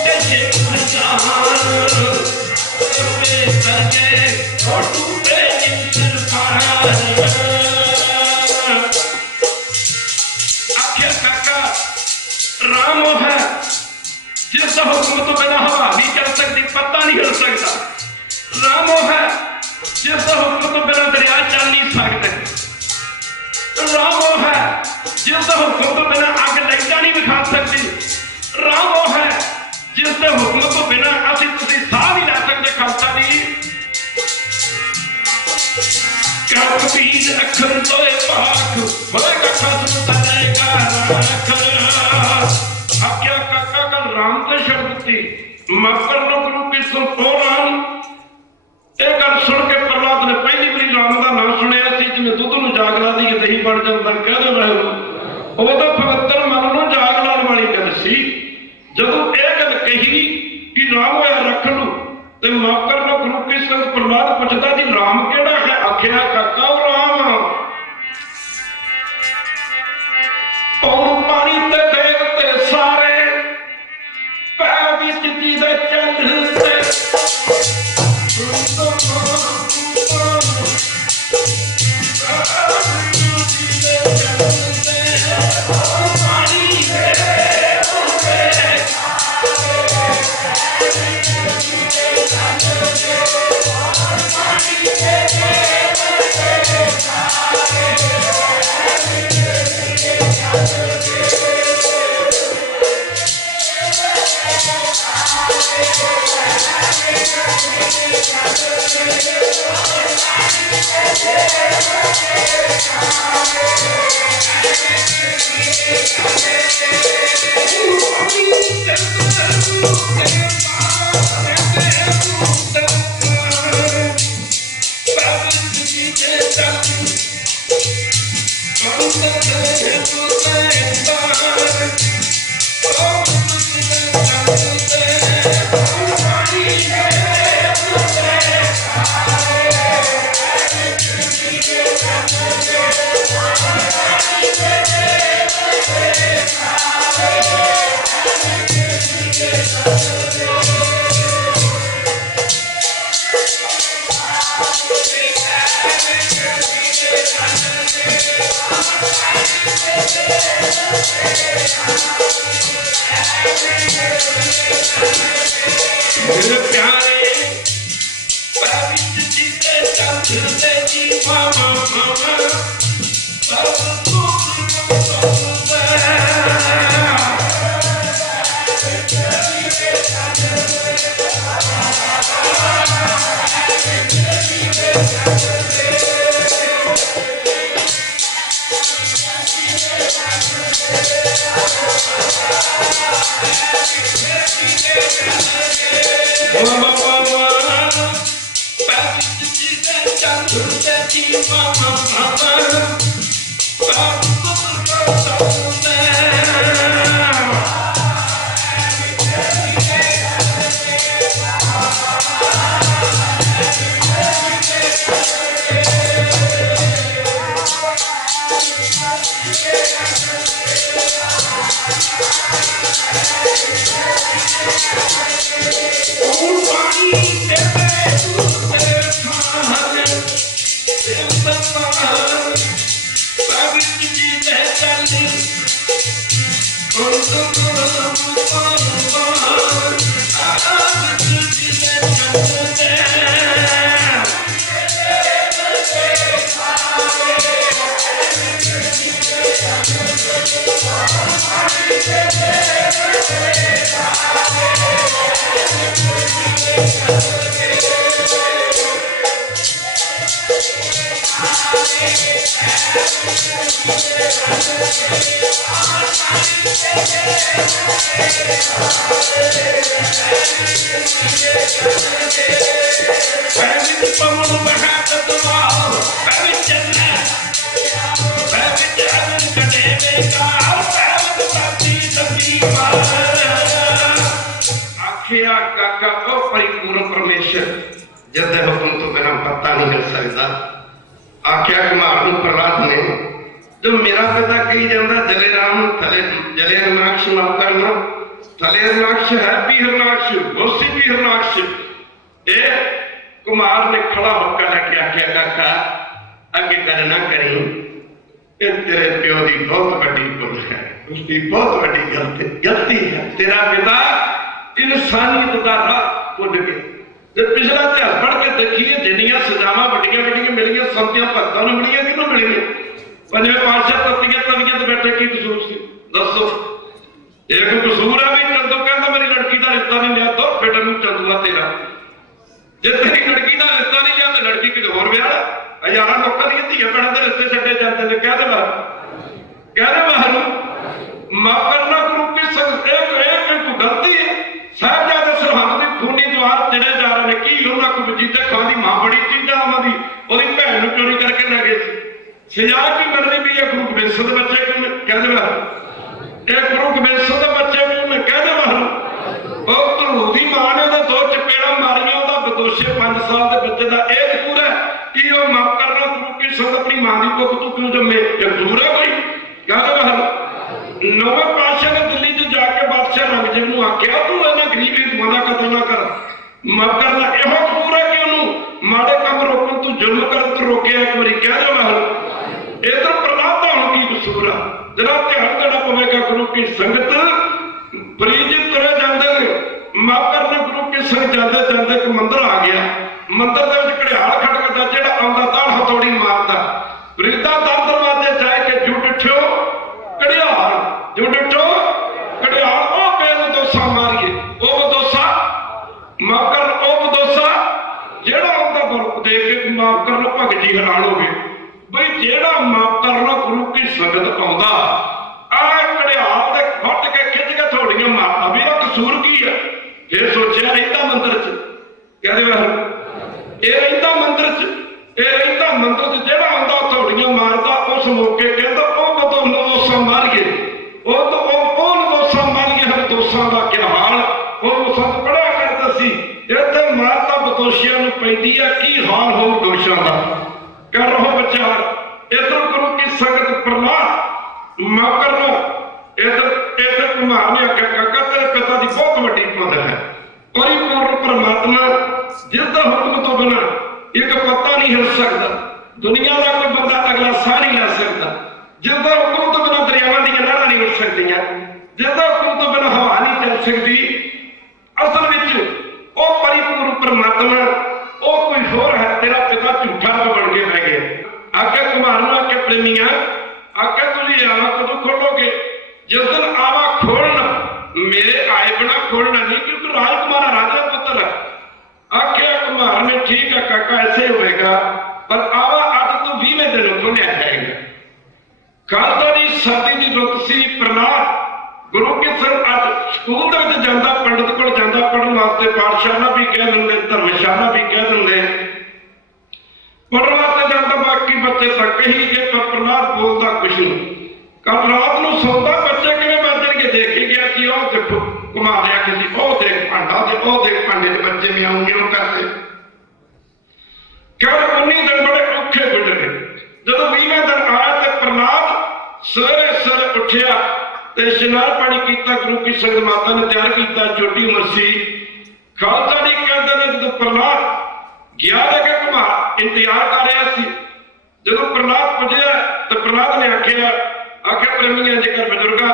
कैसे जहान करके छोटू पे आखिर काका राम है जिसका हुक्म तो बिना हवा नहीं चल सकती, पत्ता नहीं हिल सकता। राम है जिसका हुक्म तो बिना दरिया चल नहीं सकते। राम है जिसका हुक्म तो बिना अग लाइटा नहीं दिखा सकती। राम है जिसके हुक्म तो बिना असी तुसी साह नहीं लै सकते। खालसा जी कबीर अखर लोए पाख होएगा खसम तलेगा राख। आज्ञा काका कल राम से शब्द थी मकर लो गुरु की सुन ओ राम। ਇਹ ਗੱਲ ਸੁਣ ਕੇ ਪ੍ਰਹਲਾਦ ਨੇ ਪਹਿਲੀ ਵਾਰੀ ਰਾਮ ਦਾ ਨਾਮ ਸੁਣਿਆ ਸੀ, ਜਿਵੇਂ ਦੁੱਧ ਨੂੰ ਜਾਗ ਲਾਦੀ ਕਿ ਦਹੀਂ ਬਣ ਜਾਂਦਾ। ਕਹਿ ਦਿਓ ਵਾਹਿਗੁਰੂ। ਉਦੋਂ ਪਵਿੱਤਰ ਮਨ ਨੂੰ ਜਾਗ ਲਾਉਣ ਵਾਲੀ ਗੱਲ ਸੀ। ਜਦੋਂ ਇਹ ਗੱਲ ਕਹੀ ਕਿ ਰਾਮ ਹੋਇਆ ਰੱਖ ਲੂ ਤੇ ਮਾਫ ਕਰ ਲੋ ਗੁਰੂ ਕੀ ਸੰਗ। ਪ੍ਰਹਲਾਦ ਪੁੱਛਦਾ ਜੀ ਰਾਮ ਕਿਹੜਾ ਹੈ? ਆਖਿਆ ਕਾਕਾ ਉਹ ਰਾਮ ਉਹ ਪਾਣੀ ਤੇ ਦੇਵਤੇ ਸਾਰੇ ਪੈ ਵਿੱਚ ਜੀ ਦੇ ਚੱਲਦੇ। मेरे प्यारे पवित्र जी के चंद्र जी मामा मामा सब आखिया काका ओ परिपूर्ण परमेश्वर जिसके हुक्म तो बिना पता नहीं हिल सकता। आख्या कुमार प्रहलाद ने जो मेरा पिता कही जाता जले राम थले जले हरनाक्ष माफ करना थले हरनाक्ष है भी हरनाक्ष गोसी भी हरनाक्ष। ए कुमार ने खड़ा होकर लेके आख्या काका अगे गल ना करी, तेरे प्यो की बहुत बड़ी भुल है, उसकी बहुत बड़ी गलती है। तेरा पिता इंसानियत का राह भुल गया। जब पिछला इतिहास पढ़ के देखिए जिन्नियां सजावां वड्डियां वड्डियां मिलियां संतियां भगतां नूं मिलियां किहनूं मिलियां? पंजवें पातशाह तत्तियां तवियां ते बैठे की कसूर सी दसो? एक कसूर है भी चंदू कहता मेरी लड़की का रिश्ता नहीं लिया तो बेटा नूं चंदूआ तेरा, जे तेरी लड़की का रिश्ता नहीं लिया तो लड़की किते होर विआह। हज़ारां लोकां दीयां धीआं भैणां दे रिश्ते छड्डे जांदे ने, कहदे बाहर माफ करना गुरु की संगत एक गलती है। साहिबजादे सरहंद की खूनी द्वार चढ़े जा रहे हैं की उन्होंने को वजीते खां की मां बड़ी चीज़ उन्होंने ओदी भैन नूं चोरी करके लै गए सी। सजा की मिलनी भी है गुरु गोबिंद सिंह दे बच्चे क्यों कहदे बाहर एक गुरु गोबिंद सिंह दे बच्चे क्यों कहदे बाहर और धरू दी मां ने ओहदे दो चपेड़ा मारियां ओहदा बदोशे 5 साल के बच्चे का एक कसूर है कि वह माफ करना गुरु की संगत अपनी मां की कुख तू क्यों जम्मे ये कसूर है कोई? कहदे बाहर नौवें पातशाह ने दिल्ली च जाके बादशाह औरंगजेब नूं आख्या तू इन्हां गरीब हिंदुआं दा कतल ना कर, माफ करना इहो कसूर है कि उन्होंने माड़े काम रोकण तू जुल्म कर तू रोकिया एक बारी कहदे बाहर। इधर प्रहलाद दा हुण की कसूर है? जरा ध्यान देना पवेगा। गुरु की संगत प्रीजित तुरे जांदे ने, माफ करना गुरु की संगत जांदे जांदे एक मंदिर आ गया। मंदिर दे विच घड़ियाल खड़कदा जिहड़ा आउंदा तां हथौड़ी मारदा प्रीता दर दरवाजे जाए के जू डिठो घड़ियाल जो डिठो घड़ियाल ओ बेबदोसा मारिए ओ बदोसा माफ कर ओ बदोसा जेड़ा आउंदा गुरु देख के माफ कर लो भगत जी हैरान हो गए बई जेड़ा माफ कर लो गुरु की संगत आउंदा आ घड़ियाल दे फट के खिच के थोड़ियां मारदा भी ओ कसूर की है? फिर सोचिया रहिंदा मंदिर च कहदे बाहर ये रहिंदा मंदिर च रहिंदा मंदिर च जेड़ा आउंदा थोड़ियां मारदा उस मौके कहंदा ओ बदोसा मारिए ओ तो ओ बदोसा मारिए हम दोसां दा क्या हाल ओ सत पढ़ा करदा सी इत्थे मारता बदोशियां नूं पैंदी है की हाल हो दोषां दा कर रहो विचार। इधर गुरु की संगत प्रहलाद माफ करना इधर कुमार ने आख्या काका तेरे पिता की बहुत बड़ी भुल है। परिपूर्ण परमात्मा जिसका हुक्म तो बिना एक पत्ता नहीं हिल सकता, दुनिया का कोई बंदा अगला साह नहीं लै सकता, जिसका हुक्म तो बिना दरियावां दी नहरां नहीं उठ सकदियां, जिसका हुक्म तो बिना हवा नहीं चल सकती। असल विच ओ परिपूर्ण परमात्मा ओ कोई होर है, तेरा पिता झूठा बन के रह गया। आके कुमार नूं आके प्रेमियां आके तुसीं आवा कदों खोलोगे? जिस दिन आवा खोलना मेरे आए बिना खोलना नहीं, क्योंकि राजकुमार राजा पुत्र है। आख्या कुमार ने ठीक है काका ऐसे होएगा, पर आवा अज तो 20वें दिन खोलिया जाएगा। खालसा दी शादी की रुत सी। प्रहलाद गुरु के संग अज स्कूल दे जांदा, पंडित कोल जांदा पढ़न वास्ते, पाठशाला भी कह दिंदे धर्मशाला भी कह दिंदे, पढ़न वास्ते जांदा। बाकी बच्चे तक कही गए पर प्रहलाद बोलता कुछ नहीं। कल रात को सौंदा बच्चे किवें बचणगे देख ही गया कि ओह देखो कुमार ने आखी सी ओह देख भांडा ते ओह देख भांडे ते बच्चे में आऊंगे करते क्या 19 दिन बड़े औखे गुजरे। जदों 20वें दिन आया तो प्रहलाद सवेरे सवेरे उठिया ते इशनान पानी किया, गुरु की संगत माता ने तैयार किया, छोटी उम्र सी। खालसा जी कहते हैं जो प्रहलाद गया लेके कुमार इंतजार कर रहा सी। जो प्रहलाद पुजया तो प्रहलाद ने आख्या प्रेमियां जेकर बजुर्गा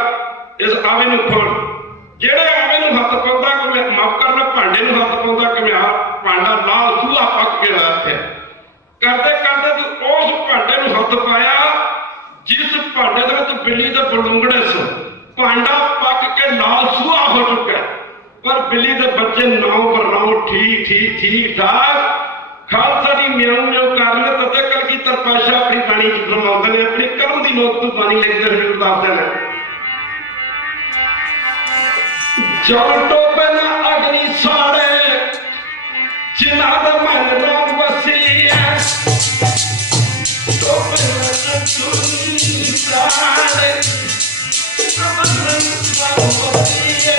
इस आवे नूं खोल, जेड़े आवे नूं हथ पाउंदा कि माफ करना भांडे नूं हथ पाउंदा कि भांडा लाल सूहा पक के होया पिया। करते करते तू उस भांडे नूं हथ पाया जिस भांडे दे विच बिल्ली दे बलूंगड़े सन। भांडा पक के लाल सूहा हो चुका, पर बिल्ली दे बच्चे 9 पर 9 ठीक ठाक ਖਾਲਸਾ ਦੀ ਮਿਆਉ ਮਿਆਉ ਕਰ ਲੈ ਤੇ ਕਲਗੀਧਰ ਪਾਤਸ਼ਾਹ ਆਪਣੀ ਬਾਣੀ ਚ ਫਰਮਾਉਂਦੇ ਨੇ, ਆਪਣੀ ਕਲਮ ਦੀ ਨੋਕ ਤੋਂ ਬਾਣੀ ਲਿਖਦੇ ਹਜ਼ੂਰ ਦੱਸਦੇ ਨੇ, ਜਲ ਟੋਪੇ ਨਾ ਅਗਨੀ ਸਾੜੇ ਜਿਨ੍ਹਾਂ ਦਾ ਮਨ ਨਾਲ ਵਸਿਆ, ਟੋਪੇ ਨਾ ਅਗਨੀ ਸਾੜੇ ਜਿਨ੍ਹਾਂ ਦਾ ਮਨ ਨਾਲ ਵਸਿਆ,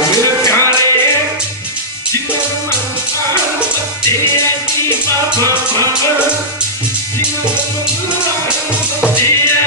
मेरे प्यारे जिन्हों मन तेरे की बाबा जिन्हों मन तेरे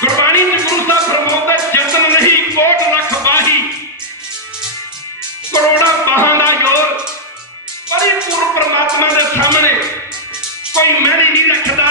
गुरबाणी च गुरु साहब फरमाउंदा जतन नहीं कोट लख बाही करोड़ा बाहां दा जोर परिपूर्ण परमात्मा के सामने कोई मैनी नहीं रखता।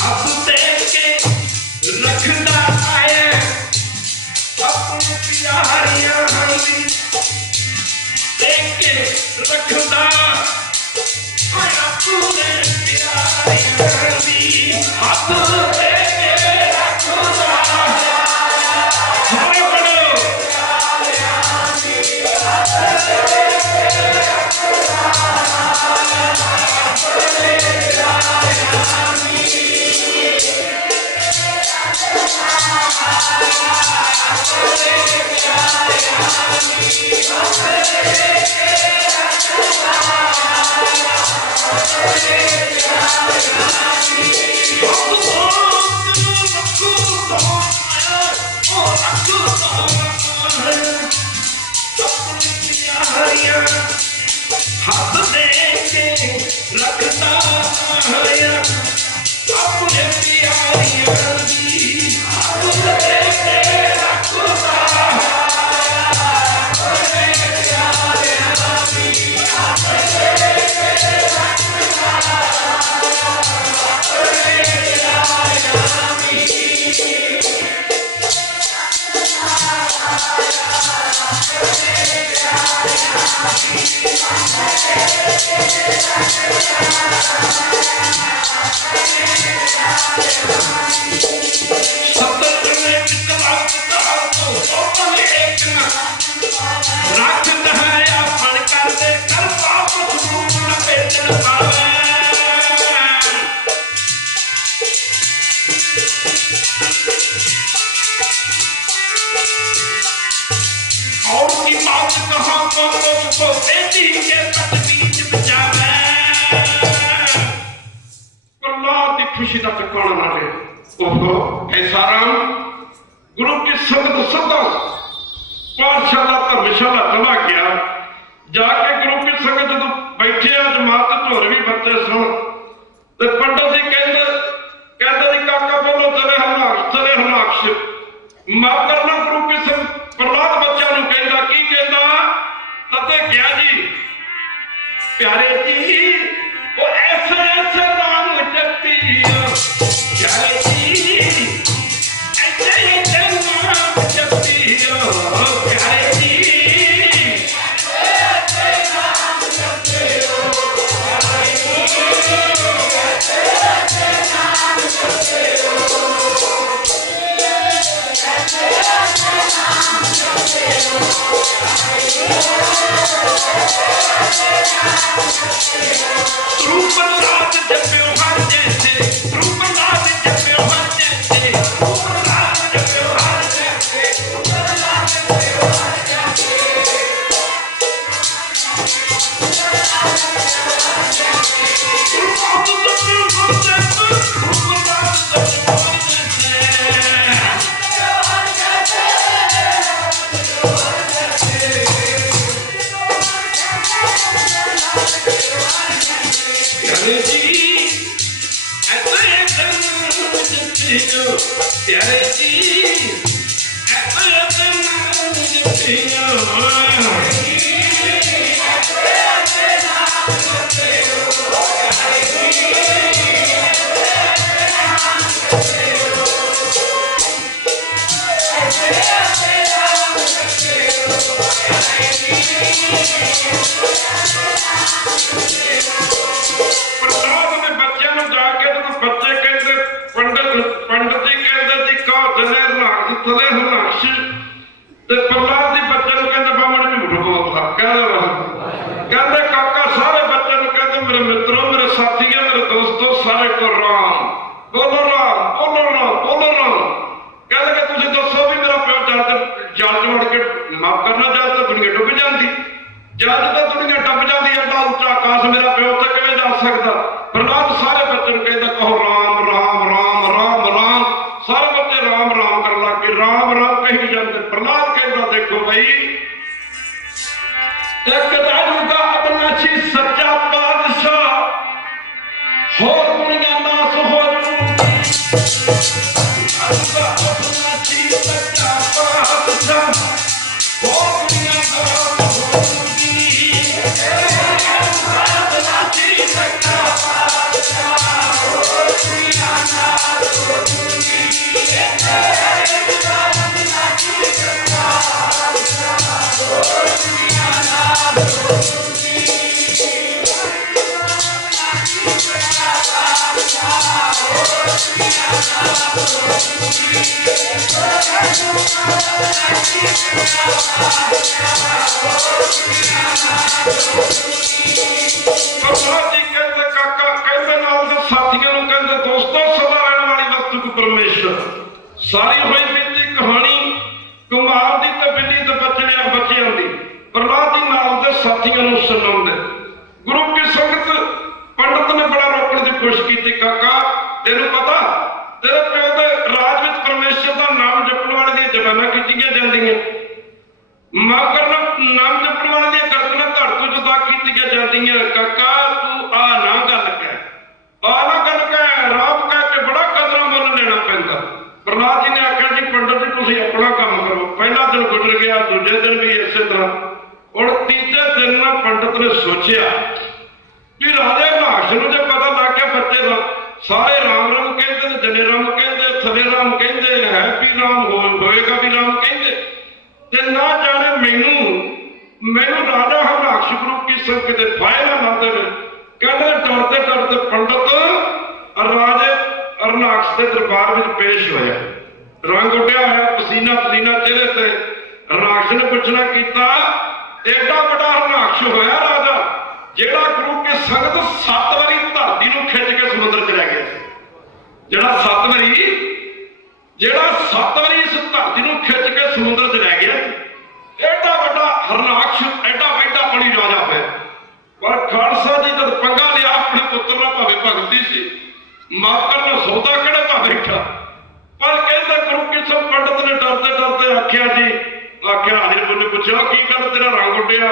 हाथ देख के रखता रखदा आया पूरे प्यारियां दी हाथ दे के रखदा सारे पढ़ो हाथ दे के रखता है अपने प्यारियां दी हाथ दे के रखता और की बात कहाँ को तुझको बेटी के तकदीर बचावे प्रहलाद की खुशी का ठिकाना ना रहे ओहो ऐसा राम गुरु की संगत सदा पाठशाला धर्मशाला चला गया जाके गुरु की संगत तो बैठे जमात ढोर भी बच्चे सुन ते पंडित जी कहते जी काका बोलो चले हलाक्ष माफ करना गुरु की संगत प्रहलाद बच्चा नूं कहंदा की कहंदा तते क्या जी प्यारे जी वो ऐसे ऐसे नाम जपी प्यारे जी ऐसे ऐसे नाम जपी प्यारे जी ऐसे नाम जपी ऐसे नाम जपी रूपनाथ जप्यो हर जैसे रूपनाथ जप्यो हर जैसे रूपनाथ जप्यो हर जैसे रूपनाथ जप्यो हर जैसे रूपनाथ जप्यो हर जैसे रूपनाथ जप्यो हर जैसे प्यारे जी ऐसे ऐसे नाम जपते हो प्यारे जी ऐसे ऐसे नाम जपते हो प्रसाद ने बच्चे में जाके तो बच्चे कहते पंडित जी कहते जी कहो जने थले हलाक्ष ते प्रहलाद जी बच्चे को कहते बामण झूठ बोलता कहते काका सारे बच्चे को कहते मेरे मित्रों मेरे साथियों मेरे दोस्तों सारे को राम बोलो राम बोलो राम बोलो राम कहते कि तुझे दसो भी मेरा प्यो जाल च वड़ के माफ करना जाल तो दुनिया डुब जाती जल तो दुनिया डब जाती एडा उच्चा आकाश मेरा प्यो तो किवें जा सकता प्रहलाद सारे बच्चे कहता कहो राम राम राम राम राम सारे बच्चे राम राम कर लग के राम राम कही जाते प्रहलाद कहता देखो भाई एक राजूगा अपना छी सच्चा बादशाह हो दुनिया नास हो राजूगा अपना छी सच्चा बादशाह हो दुनिया नास हो प्रहलाद जी कहते काका कहते नाल दे साथियों नूं कहते दोस्तों सदा रहने वाली वस्तु को परमेश्वर सारी होई बीती कहानी कुमार दी ते बिल्ली दे बच्चियां दी प्रहलाद जी नाल दे साथियों नूं सुणाउंदे गुरु की संगत पंडित ने बड़ा रोकने की कोशिश की काका तेनू पता तेरे प्यो दे राज विच परमेश्वर का नाम जपण वाले दी जबानां कीतियां जांदियां मां करना नाम जपण वाले दी गर्दनां धड़ तो जुदा कीतियां जांदियां काका तू आ ना गल कह राम कह के बड़ा कदरा मुल लेना पैंदा प्रहलाद जी ने आख्या जी पंडित जी तुसीं अपना काम करो पहला दिन गुजर गया दूजे दिन भी इसे तरह हुण तीजे दिन ना पंडित ने सोचिया कि राजे हरनाक्ष नूं जे पता लग गया बच्चे का सारे राम राम कहते जने राम कहते थले राम कहते है भी राम होएगा भी राम कहते ते ना जाने मैनू राजा हरनाक्ष गुरु की संगत के फाये ना ला देवे कहते डरते डरते पंडित राजे हरनाक्ष के दरबार में पेश होया रंग उड्या होया पसीना चेहरे से हरनाक्ष ने पुछना किया एडा बड़ा हरनाक्ष होया राजा जेड़ा गुरु के संगत 7 वारी धरती नूं खिंच के समुद्र च रह गया जेड़ा 7 वारी इस धरती नूं खिंच के समुद्र च रह गया एडा बड़ा हरनाक्ष एडा वड्डा बड़ी राजा होया पर खालसा जी जब पंगा लिया अपने पुत्र नाल भावे भगती सी माफ करना सौदा किहड़ा पा बैठा पर कहता गुरु के सब पंडित ने डरते डरते आख्या जी आख्या हाजिर बोले पूछा की गल तेरा रंग उड्डिया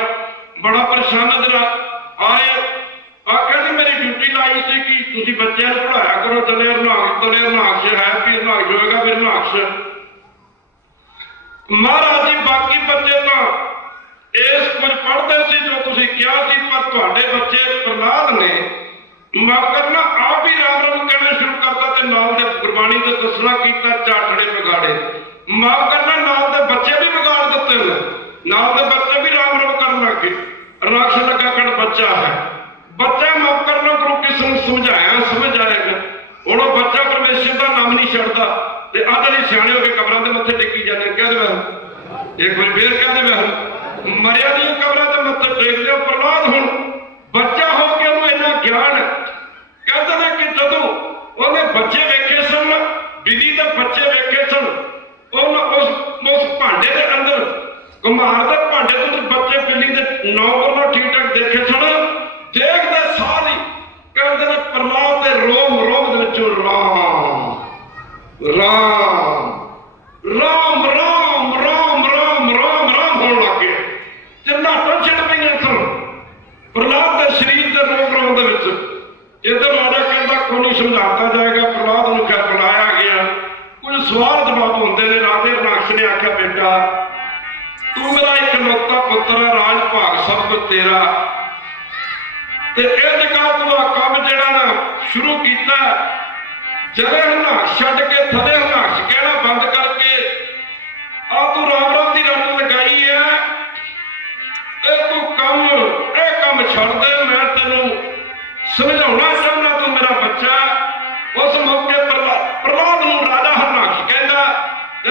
बड़ा परेशान है तेरा आए आख्या जी मेरी ड्यूटी लाई थी कि तुसी बच्चों को पढ़ाया करो तले हरनाक्ष है भी हरनाक्ष होएगा फिर हरनाक्ष महाराज जी बाकी बच्चे तो इस कुछ पढ़ते सी जो तुसी क्या सी पर तुहाडे बच्चे प्रहलाद ने माफ करना आप ही राम राम कहना शुरू करता ते नाल दे गुरबाणी दे दसना कीता चाटड़े बिगाड़े माफ करना नाल दे बच्चे भी बिगाड़ दिते ने नाल दे बच्चे भी राम राम करन लग गए हरनाक्ष लगा कर बच्चा है बच्चा माफ करना गुरु किस्म समझाया समझ आएगा हुण बच्चा परमेश्वर का नाम नहीं छड्डदा ते अज नहीं सियाणे हो के कबरां दे मत्थे टेकी जाने कह दे एक बार फिर कह दे मरिया दी कबरां ते मत्थे टेक लियो प्रहलाद हुण बच्चा हो के उन्हें इन्ना ज्ञान कहते हैं कि जदों उन्हें बच्चे वेखे सन बिली के बच्चे वेखे सन उस भांडे के अंदर कुम्हार के भांडे के बच्चे बिली के 9 कोलों ठीक ठाक देखे सन देखते सारी कहते हैं प्रहलाद के रोम रोम राम राम राम राम राम राम राम होने लग गए चिन्नाटां छिड़ पईयां सन प्रहलाद के शरीर के रोम रोम इधर राजा कहता कोई नहीं समझाता जाएगा प्रहलाद नूं क्या बुलाया गया कुछ सवाल जवाब होंगे ने राजे हरनाक्ष ने आख्या बेटा तू मेरा इकलौता पुत्र राज भाग सब कुछ तेरा ते इस गल तू काम जिहड़ा ना शुरू किया जरे हरनाक्ष छड्ड के थले हरनाक्ष कहना बंद करके आ तू राम राम की रट लगाई है तू काम छड़ दे मैं तेनू समझाना चाहना तू मेरा बच्चा उस मौके प्रहलाद नूं राजा हरनाक्ष कहता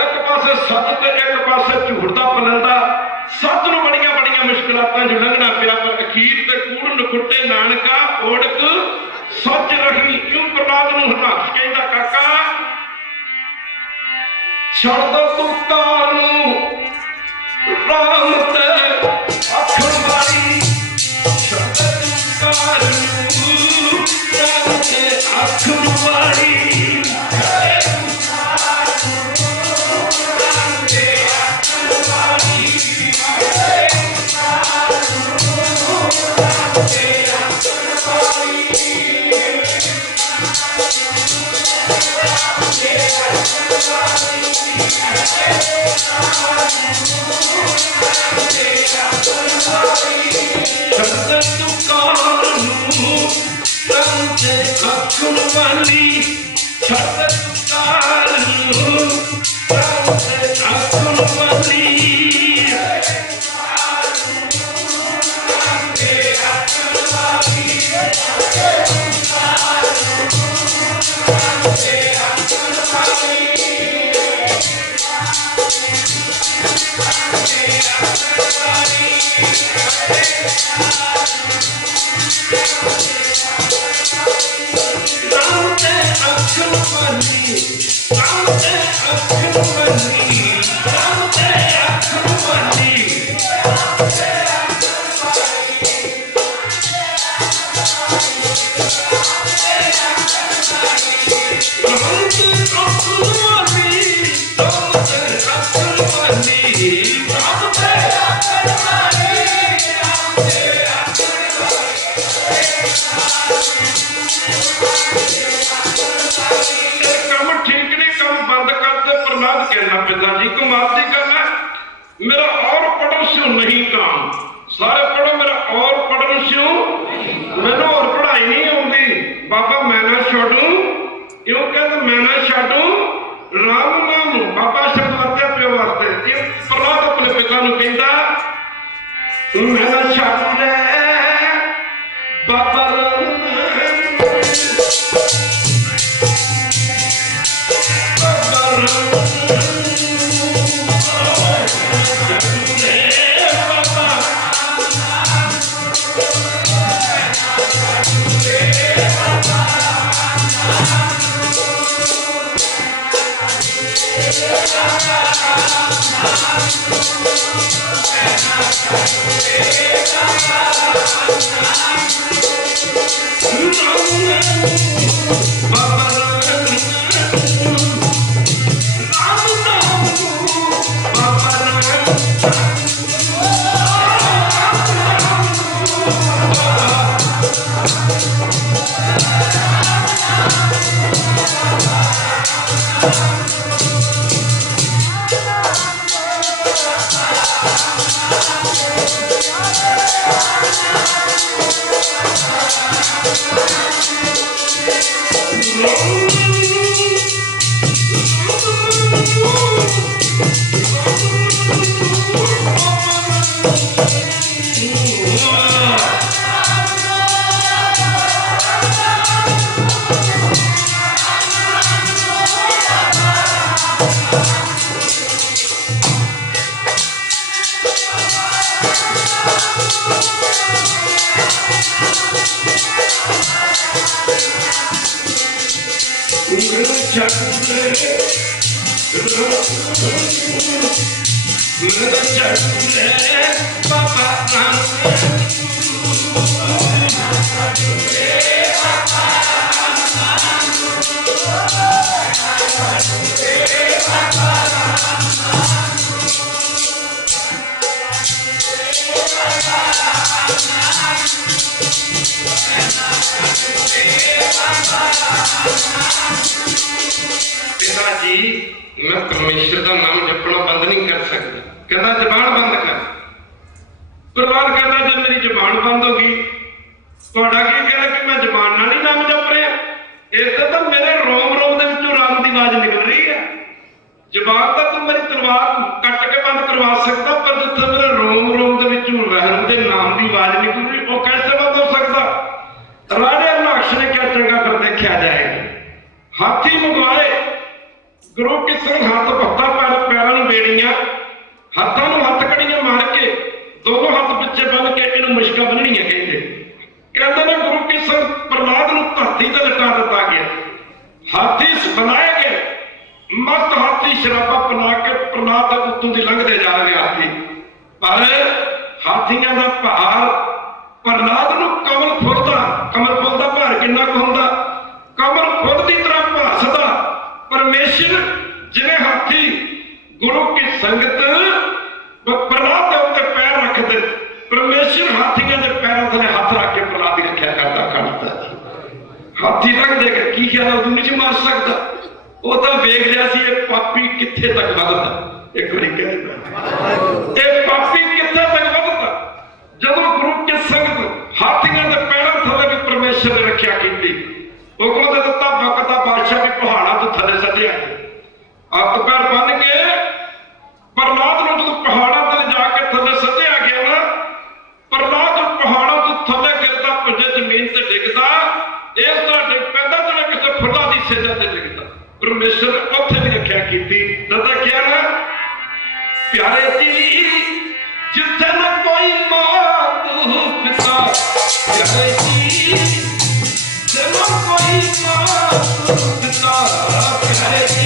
एक पासे सच ते एक पासे झूठ दा पलंदा सच नूं बड़ियां बड़ियां मुश्किलातां जो लंघना पिया पर अखीर ते कूड़ नकुट्टे नानका ओढ़क सच रही क्यों प्रहलाद नूं हरनाक्ष कहता काका छड़ दो तू तार नूं राम ते आखण वाली छड़ दो तू तार नूं राम ते आखण वाली पिताजी कमाल की गल है, मेरा और पढ़न स्यों नहीं काम। सारे पढ़ो मेरा और पढ़न स्यों, मैनू और पढ़ाई नहीं आती बाबा, मैं ना छड्डू क्यों कहते मैं ना छड्डू राम नाम। बाबा शब्द वरत्या प्यो वास्ते, प्रहलाद अपने पिता नूं कहंदा मैं ना छड्डू रे बाबा पिताजी मैं परमेश्वर का नाम जपना बंद नहीं कर सकता। कहता जबान बंद कर। प्रहलाद कहता जब मेरी जबान बंद होगी ਤੁਹਾਡਾ ਕੀ कहना कि मैं जबान ਨਾਲ ही नाम जप रहा, इससे तो मेरे रोम रोम ਦੇ ਵਿੱਚੋਂ राम की आवाज निकल रही है। जबान तो तू मेरी तलवार कट के बंद करवा सकता, पर जिथे मेरे रोम रोम ਦੇ ਵਿੱਚੋਂ रहम ਦੇ नाम की आवाज निकल रही वो कैसे बंद हो सकता। राजा नाक्ष ने क्या चंगा कर देखा जाएगा। हाथी मंगवाए गुरु किशन हाथ पत्ता पैरों में बेड़ियां हाथों में हथ कड़ियां मार के दोनों हाथ पिछे बन के इन मुश्का बननिया कहते ने गुरु किशन प्रहलाद नूं धरती ते लटा दिता गया। हाथी बनाए गए मस्त हाथी शराबा पिला के प्रहलाद के उत्तों दी लंघते जा रहे हाथी, पर हाथियों का भार प्रहलाद नूं कमल फुल का भार किन्ना कुछ हुंदा, कमल फुल की तरह भासदा परमेश्वर जिन्हें हाथी गुरु की संगत प्रहलाद के उत्ते पैर रखते, परमेश्वर हाथियों के पैरों थले हाथ रख के प्रहलाद की रक्षा करता करता। हाथी रख देगा की ख्याल उदू नहीं मार सकता, वो तो वेख लिया सी ये पापी कित्थे तक वधदा। एक बार ये पापी कित्थे तक वधदा जदों गुरु की संगत हाथियों के पैरों थले भी परमेश्वर ने रक्षा की हुक्म दे दिता वक्त बादशाह भी पहाड़ा तो थले सटिया हथ पैर बन के प्रहलाद नूं जो पहाड़ा ते जाके थले सटिया गया ना, प्रहलाद पहाड़ा तो थले गिरदा भुजे जमीन से डिगदा इस तरह डिग पैदा जिवें किसी फुल्लां दी सेजा ते डिगदा। परमेश्वर ने उत्थे भी रक्षा की दता क्या ना प्यारे जी जिथे न कोई मात पिता प्यारे जी जिथे कोई मात पिता प्यारे जी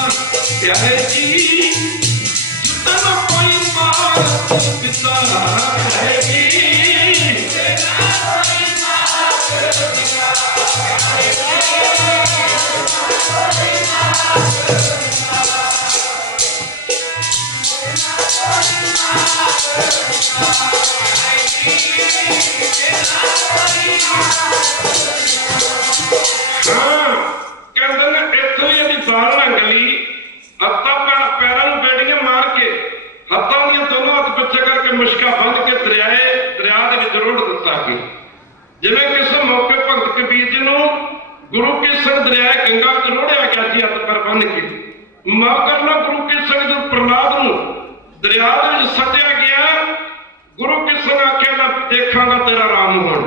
प्यारे जी तन कोई मात पिता प्यारे जी मुश्का बंद के दरिया के रुड़ दिता गया जिवें किस मौके भगत कबीर जी को गुरु के संग दरिया गंगा च रोड़िया गया जी हथ पर बन के माफ करना गुरु के संग जो प्रहलाद को दरिया सटिया गया गुरु के संग आख्या मैं देखांगा तेरा राम होण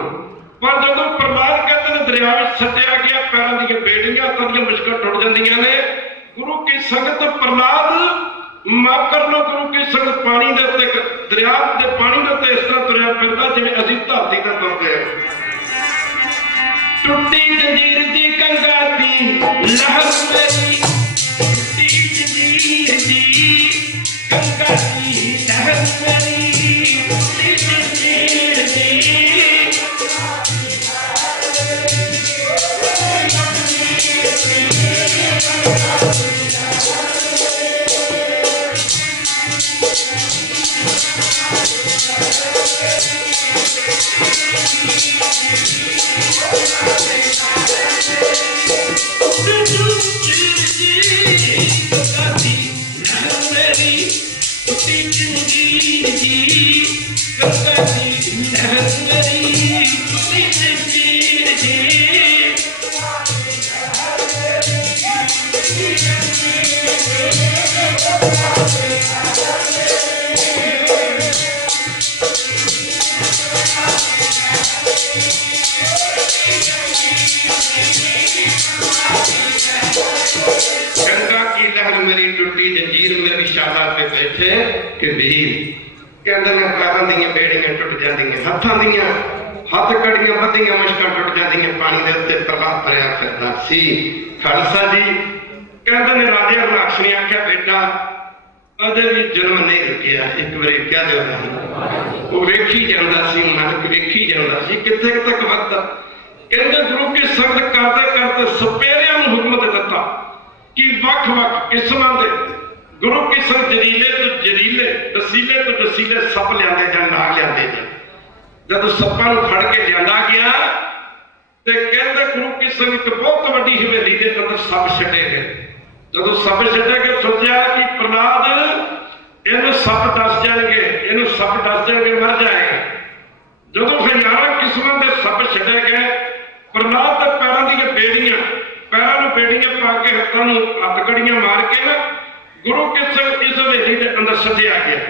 पर जो प्रहलाद कहते हैं दरिया सटिया गया पैरों दी बेड़ियां हथों दी मुश्का टुट जांदियां ने गुरु की संगत प्रहलाद माफ कर लो गुरु की संगत पानी दे उत्ते दरिया दे पानी दे उत्ते इस तरह तुरया फिरदा जिवें असीं धरती ते तुरदे टुट्टी जंजीर दी कंगा दी लहर मेरी टुट्टी जंजीर दी कंगा दी लहर मेरी टुट्टी जंजीर दी गंगा की लहर मेरी टुटी जंजीर मेरी शाला पे बैठे कबीर कहते हैं पैरों दी बेड़ियां टुट जांदियां हथां दियां हथ कड़ियां बद्दियां मुश्कां टुट जांदियां पानी दे उत्ते प्रवाह भरिया फिरदा सी खालसा जी कहते हैं राजे हरनाक्ष ने आख्या बेटा अजे भी जन्म नहीं रुकिया एक बार कह दो वो वेखी जांदा सी नानक वेखी जांदा सी किथे तक वक्त कहते गुरु की संगत करते करते सपेरियां नूं हुक्म दे दिता कि वख वख किस्मां दे गुरु की संगत जरीले तो जरीले दसीले तो दसीले सप लियाते जान नाग लियाते जान जब सप्पां नूं फड़ के लियांदा गया ते कहते गुरु की संगत बहुत वड्डी हवेली दे अंदर सप छड्डे गए जब सप छड्डे गए सोचा कि प्रहलाद इन्हूं सप दस जाएंगे इन्हूं सप दस जाएंगे मर जाएगा जब हजारां किस्मां दे सप छड्डे गए प्रहलाद दे पैरों दी बेड़ियां पैरों नूं बेड़ियां पा के हत्थां नूं हथकड़ियां मार के ना गुरु के संग इस हवेली के अंदर सटिया गया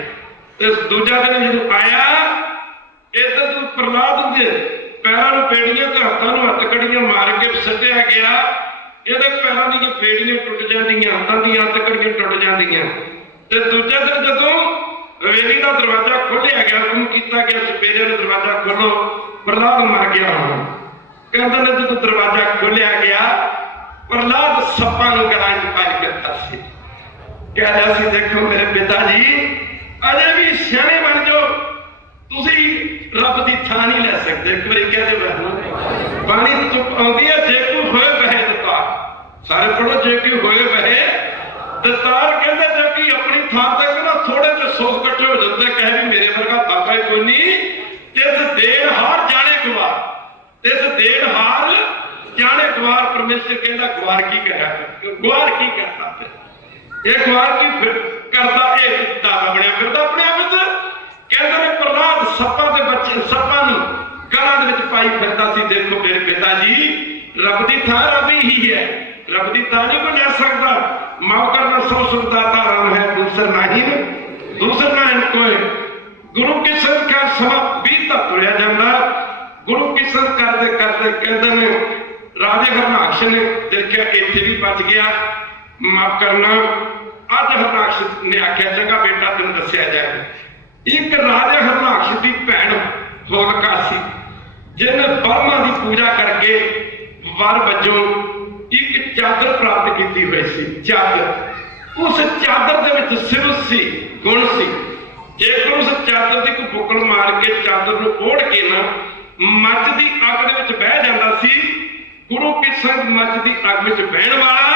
ते दूजा दिन जदों आया इधर तो प्रहलाद दे पैरों नूं बेड़ियां ते हत्थां नूं हथकड़ियां मार के सटिया गया ਇਹਦੇ ਪੈਰਾਂ ਦੀਆਂ ਬੇੜੀਆਂ ਟੁੱਟ ਜਾਂਦੀਆਂ ਹੱਥਾਂ ਦੀਆਂ ਹੱਥਕੜੀਆਂ ਟੁੱਟ ਜਾਂਦੀਆਂ ਤੇ ਦੂਜੇ ਦਿਨ ਜਦੋਂ ਹਵੇਲੀ ਦਾ ਦਰਵਾਜ਼ਾ ਖੋਲ੍ਹਿਆ ਗਿਆ ਹੁਕਮ ਕੀਤਾ ਗਿਆ ਸਪੇਰੇ ਨੂੰ ਦਰਵਾਜ਼ਾ ਖੋਲੋ ਪ੍ਰਹਲਾਦ ਮਰ ਗਿਆ ਕਹਿੰਦੇ ਨੇ ਜਦੋਂ ਦਰਵਾਜ਼ਾ ਖੋਲ੍ਹਿਆ ਗਿਆ ਪ੍ਰਹਲਾਦ ਸੱਪਾਂ ਨੂੰ ਗਲਾਂ 'ਚ ਪਾਈ ਫਿਰਦਾ ਸੀ ਕਹਿੰਦਾ ਸੀ ਦੇਖੋ ਮੇਰੇ ਪਿਤਾ ਜੀ ਅਜੇ ਵੀ ਸਿਆਣੇ ਬਣ ਜਾਓ ਤੁਸੀਂ ਰੱਬ ਦੀ ਥਾਂ ਨਹੀਂ ਲੈ ਸਕਦੇ ਇੱਕ ਵਾਰੀ ਕਹਦੇ ਪਾਣੀ ਚੁੱਪ ਆਉਂਦੀ ਹੈ ਜੇ ਕੋਈ ਹੋਏ ਬਹਿ सारे पढ़ो जे की होए बहे दस्तार कहते जे की अपनी थां तक ना थोड़े से 100 इकट्ठे हो जाते कहे भी मेरे वर्गा बाबा ही कोई नहीं तिस देर हार जाने गवार तिस देर हार जाने गवार परमेश्वर कहता गवार की करा गवार की करता ये गवार की करता ये दादा बनया फिरदा अपने आप कहते ने प्रहलाद सप्पां दे बच्चे सप्पां नूं गलां दे विच पाई फिरदा सी देखो मेरे पिता जी रब दी थां रब ही है रब की तानी को ले सकता मौका न सौ सुखदाता राम है दूसर नहीं दूसरा कोई गुरु की संग का समा बीता तुरया जाता गुरु की संग करते करते कहते हैं राजे हरनाक्ष ने देखा इतने भी बच गया माफ करना अज हरनाक्ष ने आख्या चंगा बेटा तेन दसिया जाए एक राजे हरनाक्ष की भैन होलका सी जिन्हें ब्रह्मा की पूजा करके वर वजों एक चादर प्राप्त की हुई सी चादर उस चादर दे विच सिर सी, गुण सी। जेकर उस चादर की कोई बुकल मार के चादर नूं ओढ़ के ना मच की अग दे विच बह जांदा सी, गुरु की संगत मच की अग विच बहण वाला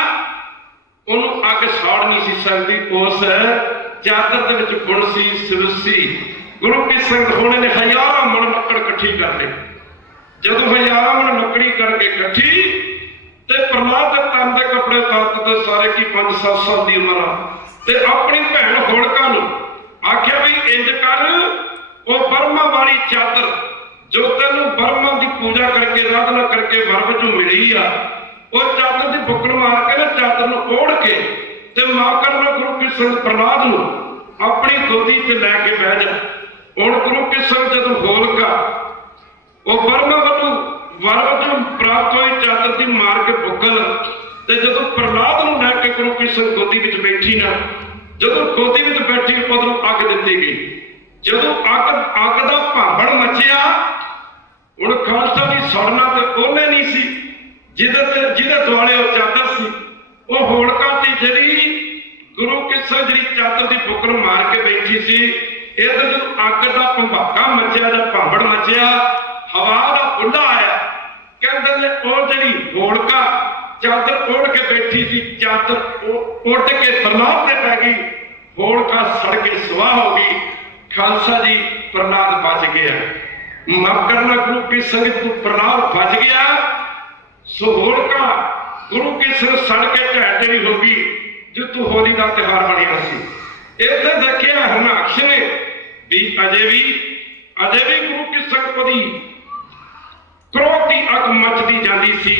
उन्होंने अग साड़ नहीं सी सकती। उस चादर दे विच गुण सी, सिर सी। गुरु की संगत होने ने हज़ारों मन लकड़ इकट्ठी कर ली। जदों हज़ारों मन लकड़ी करके इकट्ठी ते प्रहलाद दे तन दे कपड़े उतार दिते सारे की 5-7 साल की उम्र ते अपनी भैन होलिका नूं आख्या भी इंज कर, वो बर्मा वाली चादर जो तेनों बर्मा की पूजा करके आराधना करके वर वजों मिली आ, वो चादर की बुकड़ मार के ना चादर नूं ओढ़ के ते मां करना गुरु की संगत प्रहलाद नूं अपनी गोदी ते लैके बह जा। हुण गुरु की संगत जदों होलिका वो बर्मा वालों वर वजों प्राप्त हुई चादर की मार के बुकल ते जदों प्रहलाद नूं लैके गुरु की संगत गोदी विच बैठी ना, जदों गोदी विच बैठी उदों अग दित्ती गई। जदों अग दा भांबड़ मचिया, हुण खालसा जी सड़ना ते ओहने नहीं सी जिहदे दुआले वो चादर सी। वो होलिका ते जिहड़ी गुरु की संगत जिहड़ी चादर की बुकल मार के बैठी सी, इधर जदों अग दा भंबाका मचिया जां भांबड़ मचिया, हवा का बुल्ला आया, कहते ने वो जिहड़ी होलिका चादर ओढ़ के बैठी थी, चादर उड़ के प्रहलाद पे पै गई, होलिका सड़ के सुआह हो गई। खालसा जी प्रहलाद बच गया। माफ करना गुरु की संगत को प्रहलाद बच गया, सो होलिका गुरु की संगत सड़ के ढह ढेरी हो गई जितों होली का त्योहार बनया सी। इत्थे देखिया हरनाक्ष ने भी अजे भी गुरु की संगत दी क्रोध की अग मचदी जाती सी।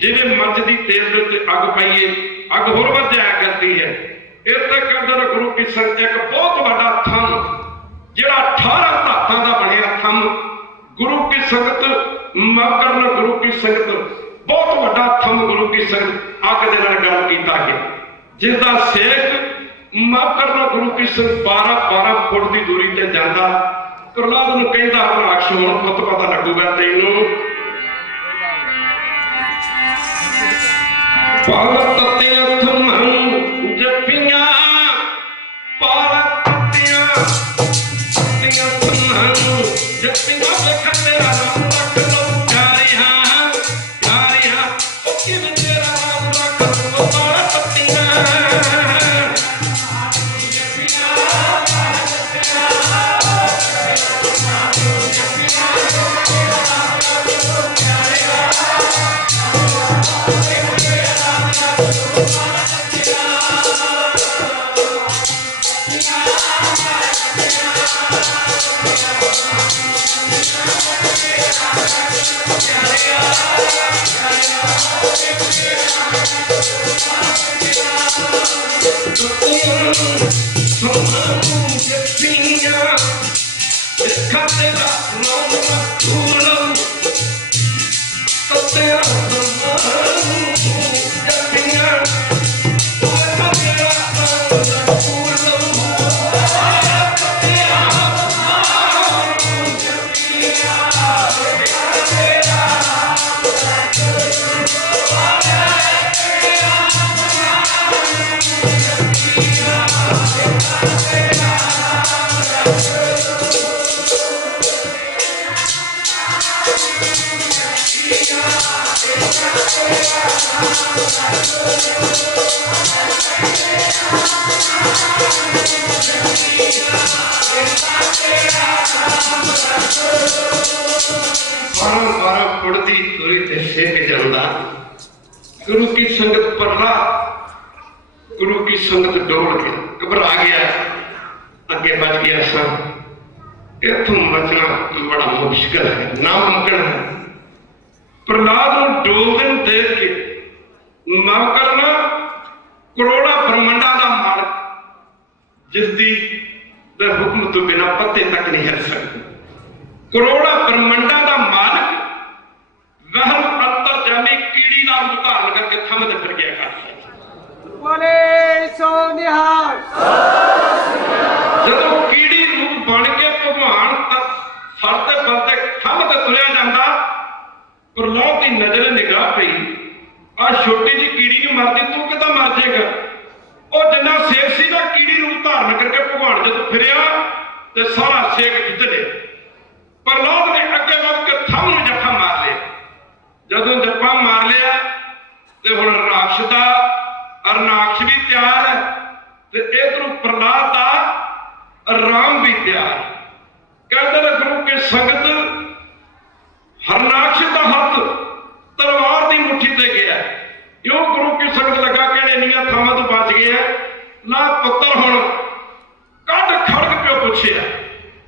जिवें मचदी तेल दे उत्ते अग पाइए अग होर वध जाया करती है। इत्थे कहंदे गुरु की संगत एक बहुत बड़ा थम जिहड़ा 18 धातां दा बनिया थम गुरु की संगत माफ करना गुरु की संगत बहुत बड़ा थम गुरु की संगत अग दे नाल गल कीता गया, जिसदा सेक माफ करना गुरु की संगत 12 फुट की दूरी ते जांदा। प्रहलाद नूं कहंदा हरनाक्ष हुण पुੱਤ पता लगूगा तैनूं पालत तत्तियां थम्मां जप्पियां, पालत तत्तियां थम्मां जप्पियां ਵੇਖਾਂ तेरा नाम रख लो प्यारिया प्यारिया, ओ किवें तेरा नाम रख लो पालत तत्तियां पड़ती दूरी ते सेक जांदा। गुरु की संगत प्रहलाद गुरु की संगत डोल के घबरा गया, अगे बच गया सा। इथों बचना बड़ा मुश्किल है, नामुमकिन है। प्रहलाद नूं डोल देख के माफ करना करोड़ा ब्रह्मंडा का मालिक जिसकी हुक्म तो बिना पत्ते तक नहीं हिल सकते, करोड़ा ब्रह्मंडा का मालिक वह अंतरजामी कीड़ी का रूप धारण करके थम ते फिर गया कर जदों कीड़ी रूप बन के भगवान फरते फरते थम ते तुरिया जांदा, प्रहलाद की नजर निगाह पई आ छोटी जी कीड़ी नहीं मरती, तू किदां मर जाएगा। और जिन्ना फिरिया ते सारा सेक जित लिया। प्रहलाद ने अगे वध के थम नूं जफा मार लिया। जदों जफा मार लिया ते हुण राक्षस दा अरनाक्ष भी तैयार है ते इधरों प्रहलाद दा राम भी तैयार। कहते हैं गुरु की संगत हरनाक्ष का हथ तलवार की मुट्ठी ते गया। क्यों गुरु की संगत लगा कहने इन्नियां थावां तो बच गया ना पुत्र हुण कद खड़ग प्यो पुछया।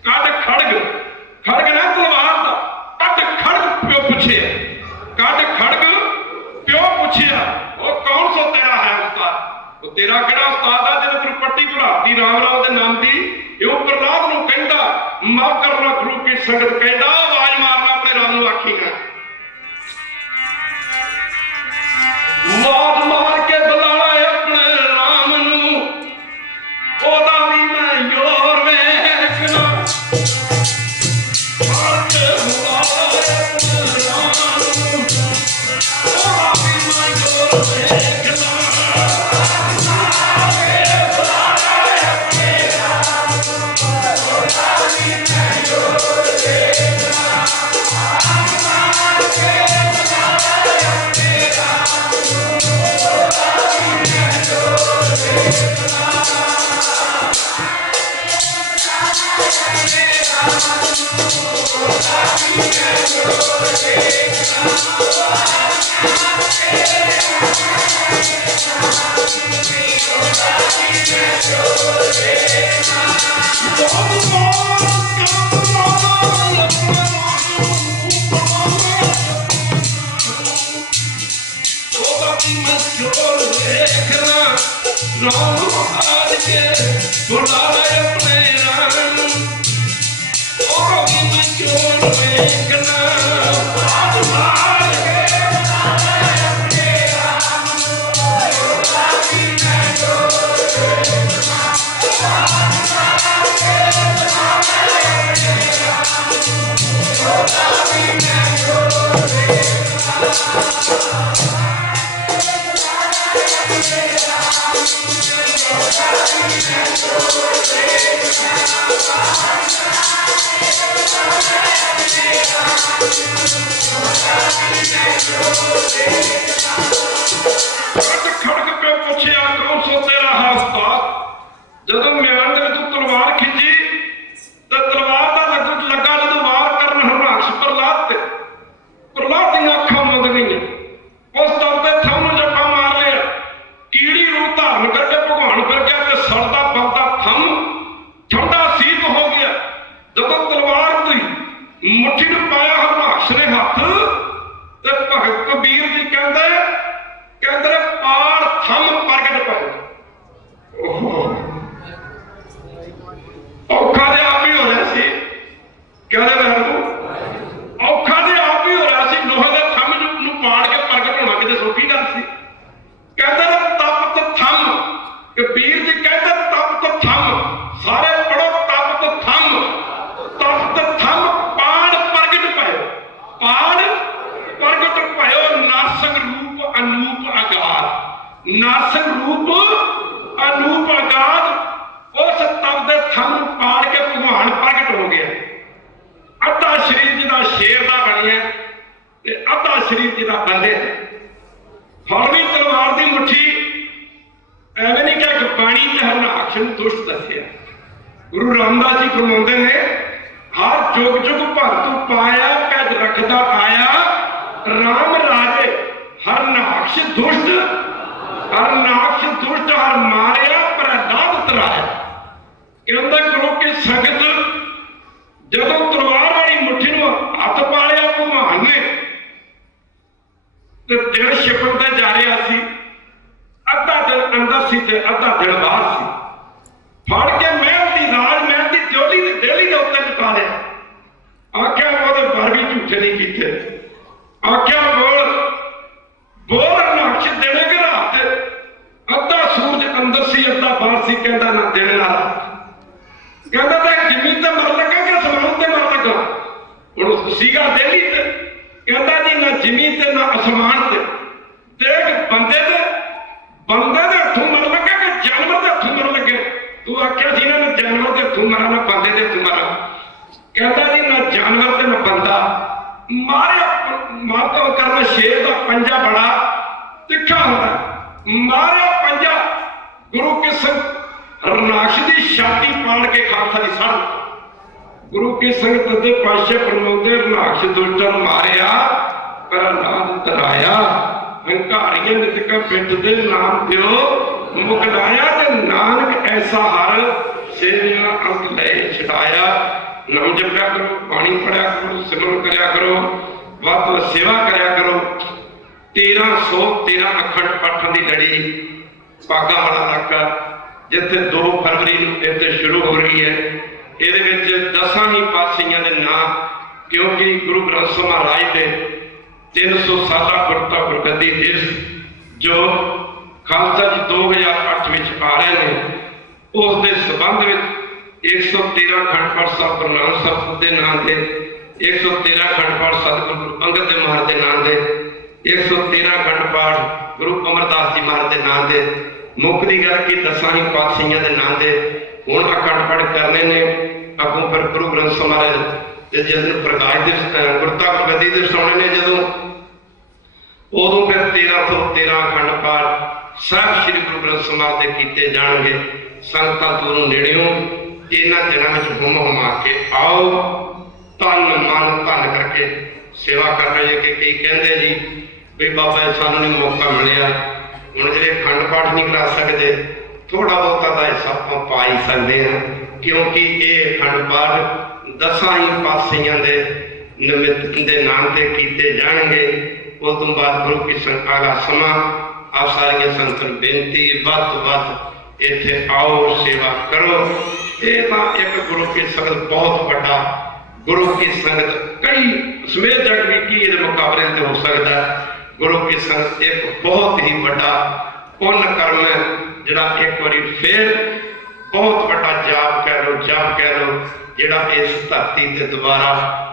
कद खड़ग खड़ग ना तलवार दा कद खड़ग प्यो पुछया। कद खड़ग प्यो पुछया वो कौन सो तेरा है उस्ताद? वो तेरा किहड़ा उस्ताद है जिन्हें तेरे पट्टी भुलाती राम राव के नाम की? यो प्रहलाद नूं कहंदा माफ करना गुरु की संगत कहंदा आवाज मारना अपने राम नूं आखी है। आवाज मार के बुलाए अपने राम नूं ओदा भी मैं योर वेखना। मार के बुलाए अपने राम नूं ओदा भी मैं योर वेखना। खड़ग पे पूछया कौन सो तेरा है उस्ताद? जदों म्यान दे विच तलवार खिंची ते तलवार दा लगा जदों वार करन हरनाक्ष प्रहलाद ते प्रहलाद दी अखां मुंद गईयां। उस दम ते थम नूं जफा मार लिया। कीड़ी रूप धारण करके भगवान फिर गया ते सड़दा बलदा थम ठंडा शीत हो गया। जदों तलवार दी मुट्ठी नूं पाया हरनाक्ष ने हथ ते भगत कबीर जी कहंदे कहंदे पाड़ थम प्रगट पाए। औखा दे आप ही हो रहा सी। कहते महबूब औखा दे आप ही हो रहा सी। लोहे के थम नूं पाड़ के प्रगट होना किते सौखी गल सी। कहते तप तो थम। कबीर जी कहते तप तो थम। सारे पढ़ो तप तो थम। तप तो थम पाड़ प्रगट पाए। पाड़ प्रगट पाए नासक रूप अनूप अगाध। नासक रूप अनूप अगाध उस तप दे थम पाड़ के भगवान प्रगट हो गया। अद्धा शरीर जिहदा शेर दा बनिया ते अद्धा शरीर जिहदा बंदे दा। फौरनी तलवार दी मुट्ठी एवें नहीं कह के पानी ते हरनाक्ष नूं दुष्ट दस्सिया। गुरु रामदास जी फरमाउंदे ने हर जुग जुग भर तू पाया पैज रखदा आया राम राजे हरनाक्ष दुष्ट। हरनाक्ष दुष्ट हर मारिया प्रहलाद तराया। कहंदा गुरु की संगत जदों तलवार वाली मुट्ठी नूं हथ पा लिया भगवान ने ते दिल छिपड़दा जा रहा सी। अद्धा दिल अंदर सी ते अद्धा दिल बाहर सी। फड़ के महल दी राज महल दी जोली ते डेली दे उत्ते लटा लिया। आख्या ओहदे पर भी झूठे नहीं कीते। आख्या बोल बोल हरनाक्ष देने के रात अद्धा सूरज अंदर सी अद्धा बाहर सी। कहंदा ना दिन ना रात। कहंदा ते जमीन ते मर लगा कि आसमान ते मर लगा? हुण सीगा डेली ते कहंदा जी ना जमीन ते ना आसमान ते। देख बंदे दे हथों मर लगा कि जानवर के हथों मर लगे? तू आख्या सी ना जानवर के हथों मरा ना बंदे के हथों मरा। कहता जी ना जानवर ते ना बंदा मारे माता करना। शेर का पंजा बड़ा तिखा होता, मारे पंजा गुरु के संग रनाक्ष की छाती पाड़ के खालसा की सड़। गुरु के संग तदे पातशाह फरमाउंदे रनाक्ष दुष्टन मारिया पर नाम तराया। हंकारियां नितका पिंड दे नाम प्यो मुकदाया। ते नानक ऐसा हर सेविया अंत ले छड़ाया। नाम जपया करो, पानी पढ़िया करो, सिमरन करया करो, वत सेवा करया करो। 1313 अखंड पाठां की लड़ी पागा वाला इलाका जिथे 2 फरवरी इतने शुरू हो रही है। ये 10 ही पातशाहियां के नाम, क्योंकि गुरु ग्रंथ साहिब महाराज के 300 साला गुरता गुरगद्दी दिवस जो खालसा जी 2008 में आ रहे हैं, उसके संबंध में 113 खंड पाठ साहब गुरु नानक साहब के नाम से, 113 खंड पाठ सतगुरु अंगद देव महाराज के नाम से, 113 खंड पाठ गुरु अमरदास जी महाराज के नाम से, मुक्ति गल की 10 ही पातशाहियां के नाम से हुण अखंड पाठ करने ने। अगों पर गुरु ग्रंथ साहिब महाराज जिस प्रकाश दिवस गुरता गुरगद्दी दिवस आने ने, जदों उदों फिर 1313 अखंड पाठ सब श्री गुरु ग्रंथ साहिब महाराज के कीते जाणगे। संगतां तो नेड़ियों इन्हां दिनां विच हुम हुमा के आओ, तन मन धन करके सेवा कर रहे हैं। कि कई कहते जी भी बाबा सानू नहीं मौका मिलिया, हुण जिहड़े अखंड पाठ नहीं करा सकते, थोड़ा बहुता का हिस्सा आप पा ही सकते हैं, क्योंकि ये अखंड पाठ 10 ही पातशाहियां दे निमित्त के नाम से किए जाएंगे। उस तो बाद गुरु की अगला समा आप सारिया संगत बेनती वध तो वध इत्थे आओ, सेवा करो। ये तो एक गुरु की संगत बहुत बड़ा, गुरु की संगत कई समेत जग भी की ये मुकाबले से हो सकता है। गुरु की संगत एक बहुत ही बड़ा पुण्य कर्म है, जिहड़ा एक बार फिर बहुत बड़ा जाप कह लो, जाप कह लो, जिहड़ा इस धरती से दोबारा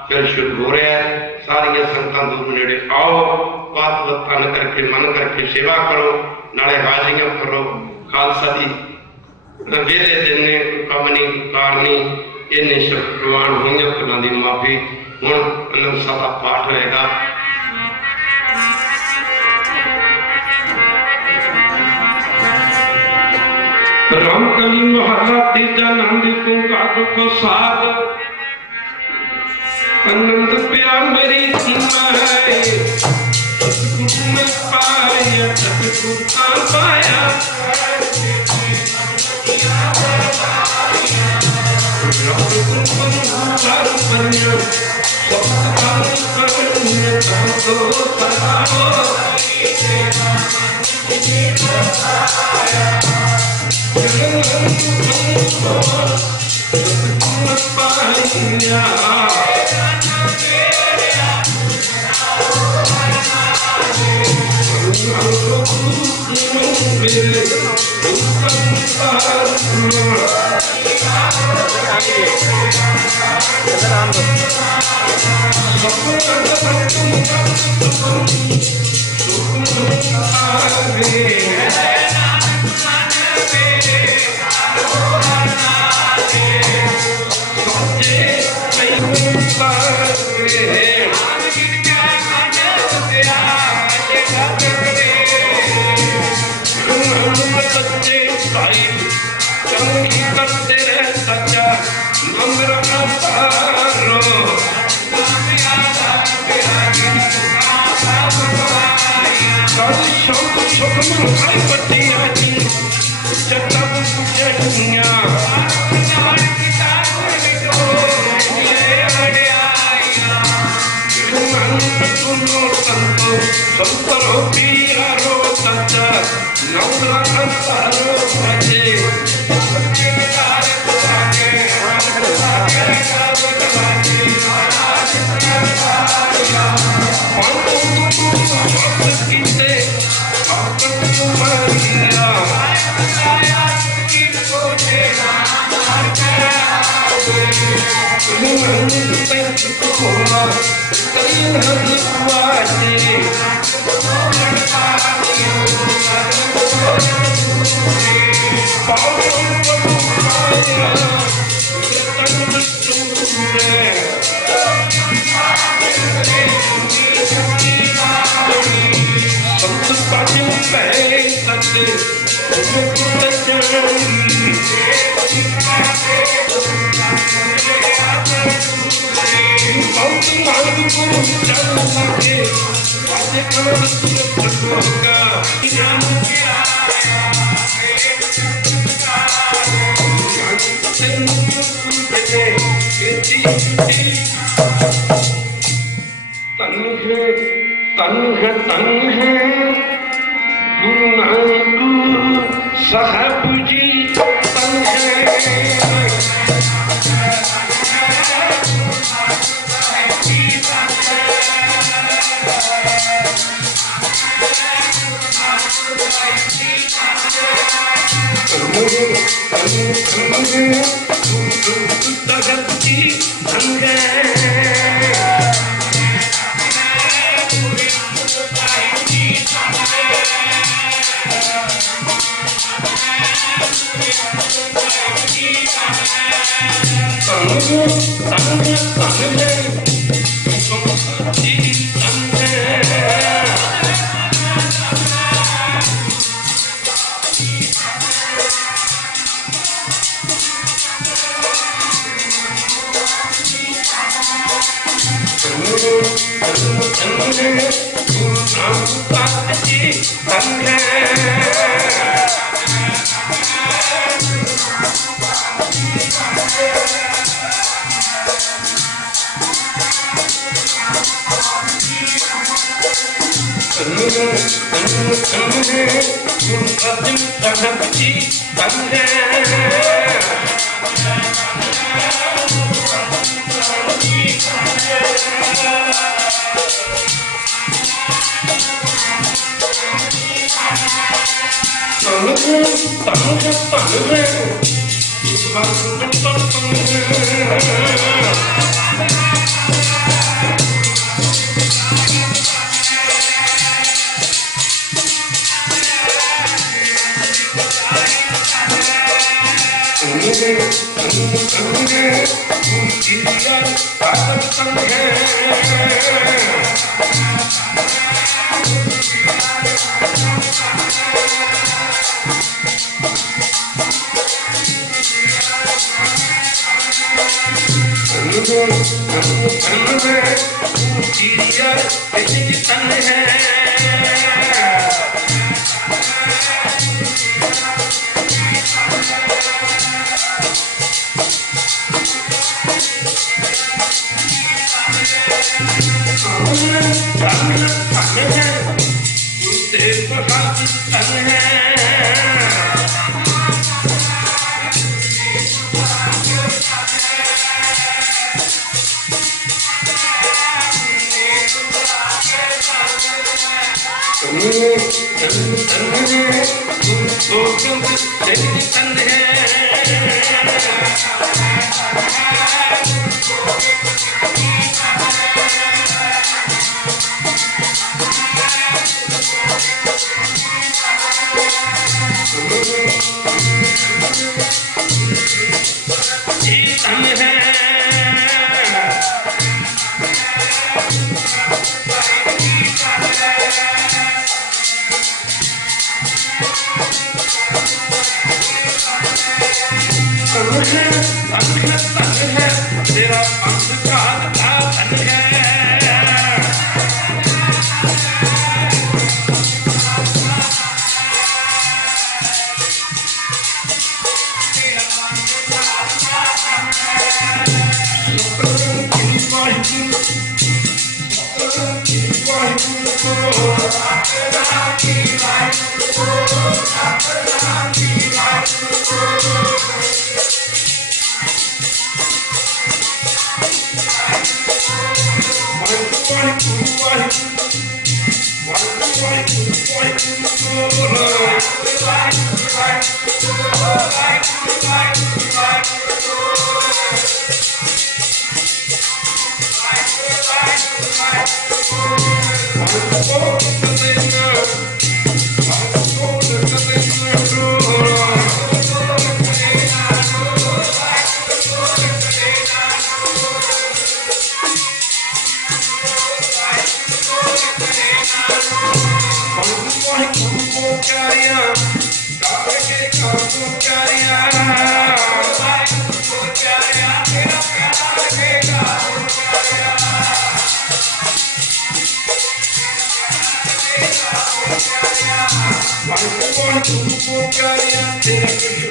फिर शुरू हो रहा है। सारिया संगतां दूर नेड़े आओ, बात तन करके मन करके सेवा करो, नाले हाजिरियां करो। खालसा जी वेले दिन ने कम नहीं कारनी इन्ने शब्द प्रवान हुई भुलों की माफी। हुण आनंद साह दा पाठ होएगा। रामकली महला तीजा नंद तू का दुख साध, आनंद प्या मेरी सीमा है, सतगुरु में पाया सतगुरु का पाया। गुरु नानक साहब जी तन है।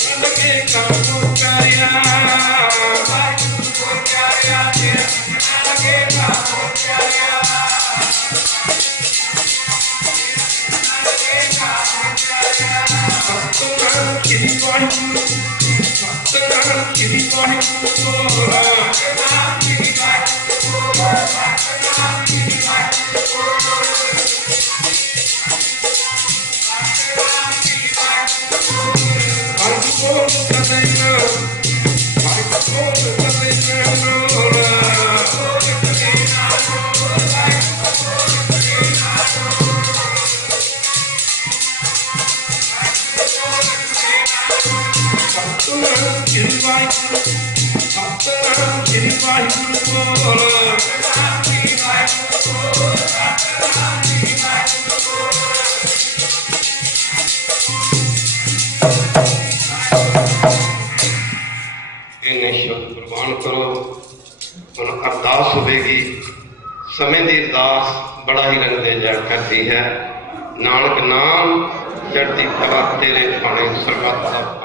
लगे काम प्यारिया लगे काम प्यारिया सतनाम श्री वाहिगुरु सतनाम श्री वाहिगुरु सतनाम श्री वाहिगुरु सतनाम श्री कुर्बान करो। ਹੁਣ ਅਰਦਾਸ ਹੋਵੇਗੀ। ਸਮੇਂ ਦੀ ਅਰਦਾਸ ਬੜਾ ਹੀ ਰੰਗ ਦੇ ਜਾ ਕਰਦੀ ਹੈ। ਨਾਨਕ ਨਾਮ ਚੜ੍ਹਦੀ ਕਲਾ ਤੇਰੇ ਭਾਣੇ ਸਰਬੱਤ ਦਾ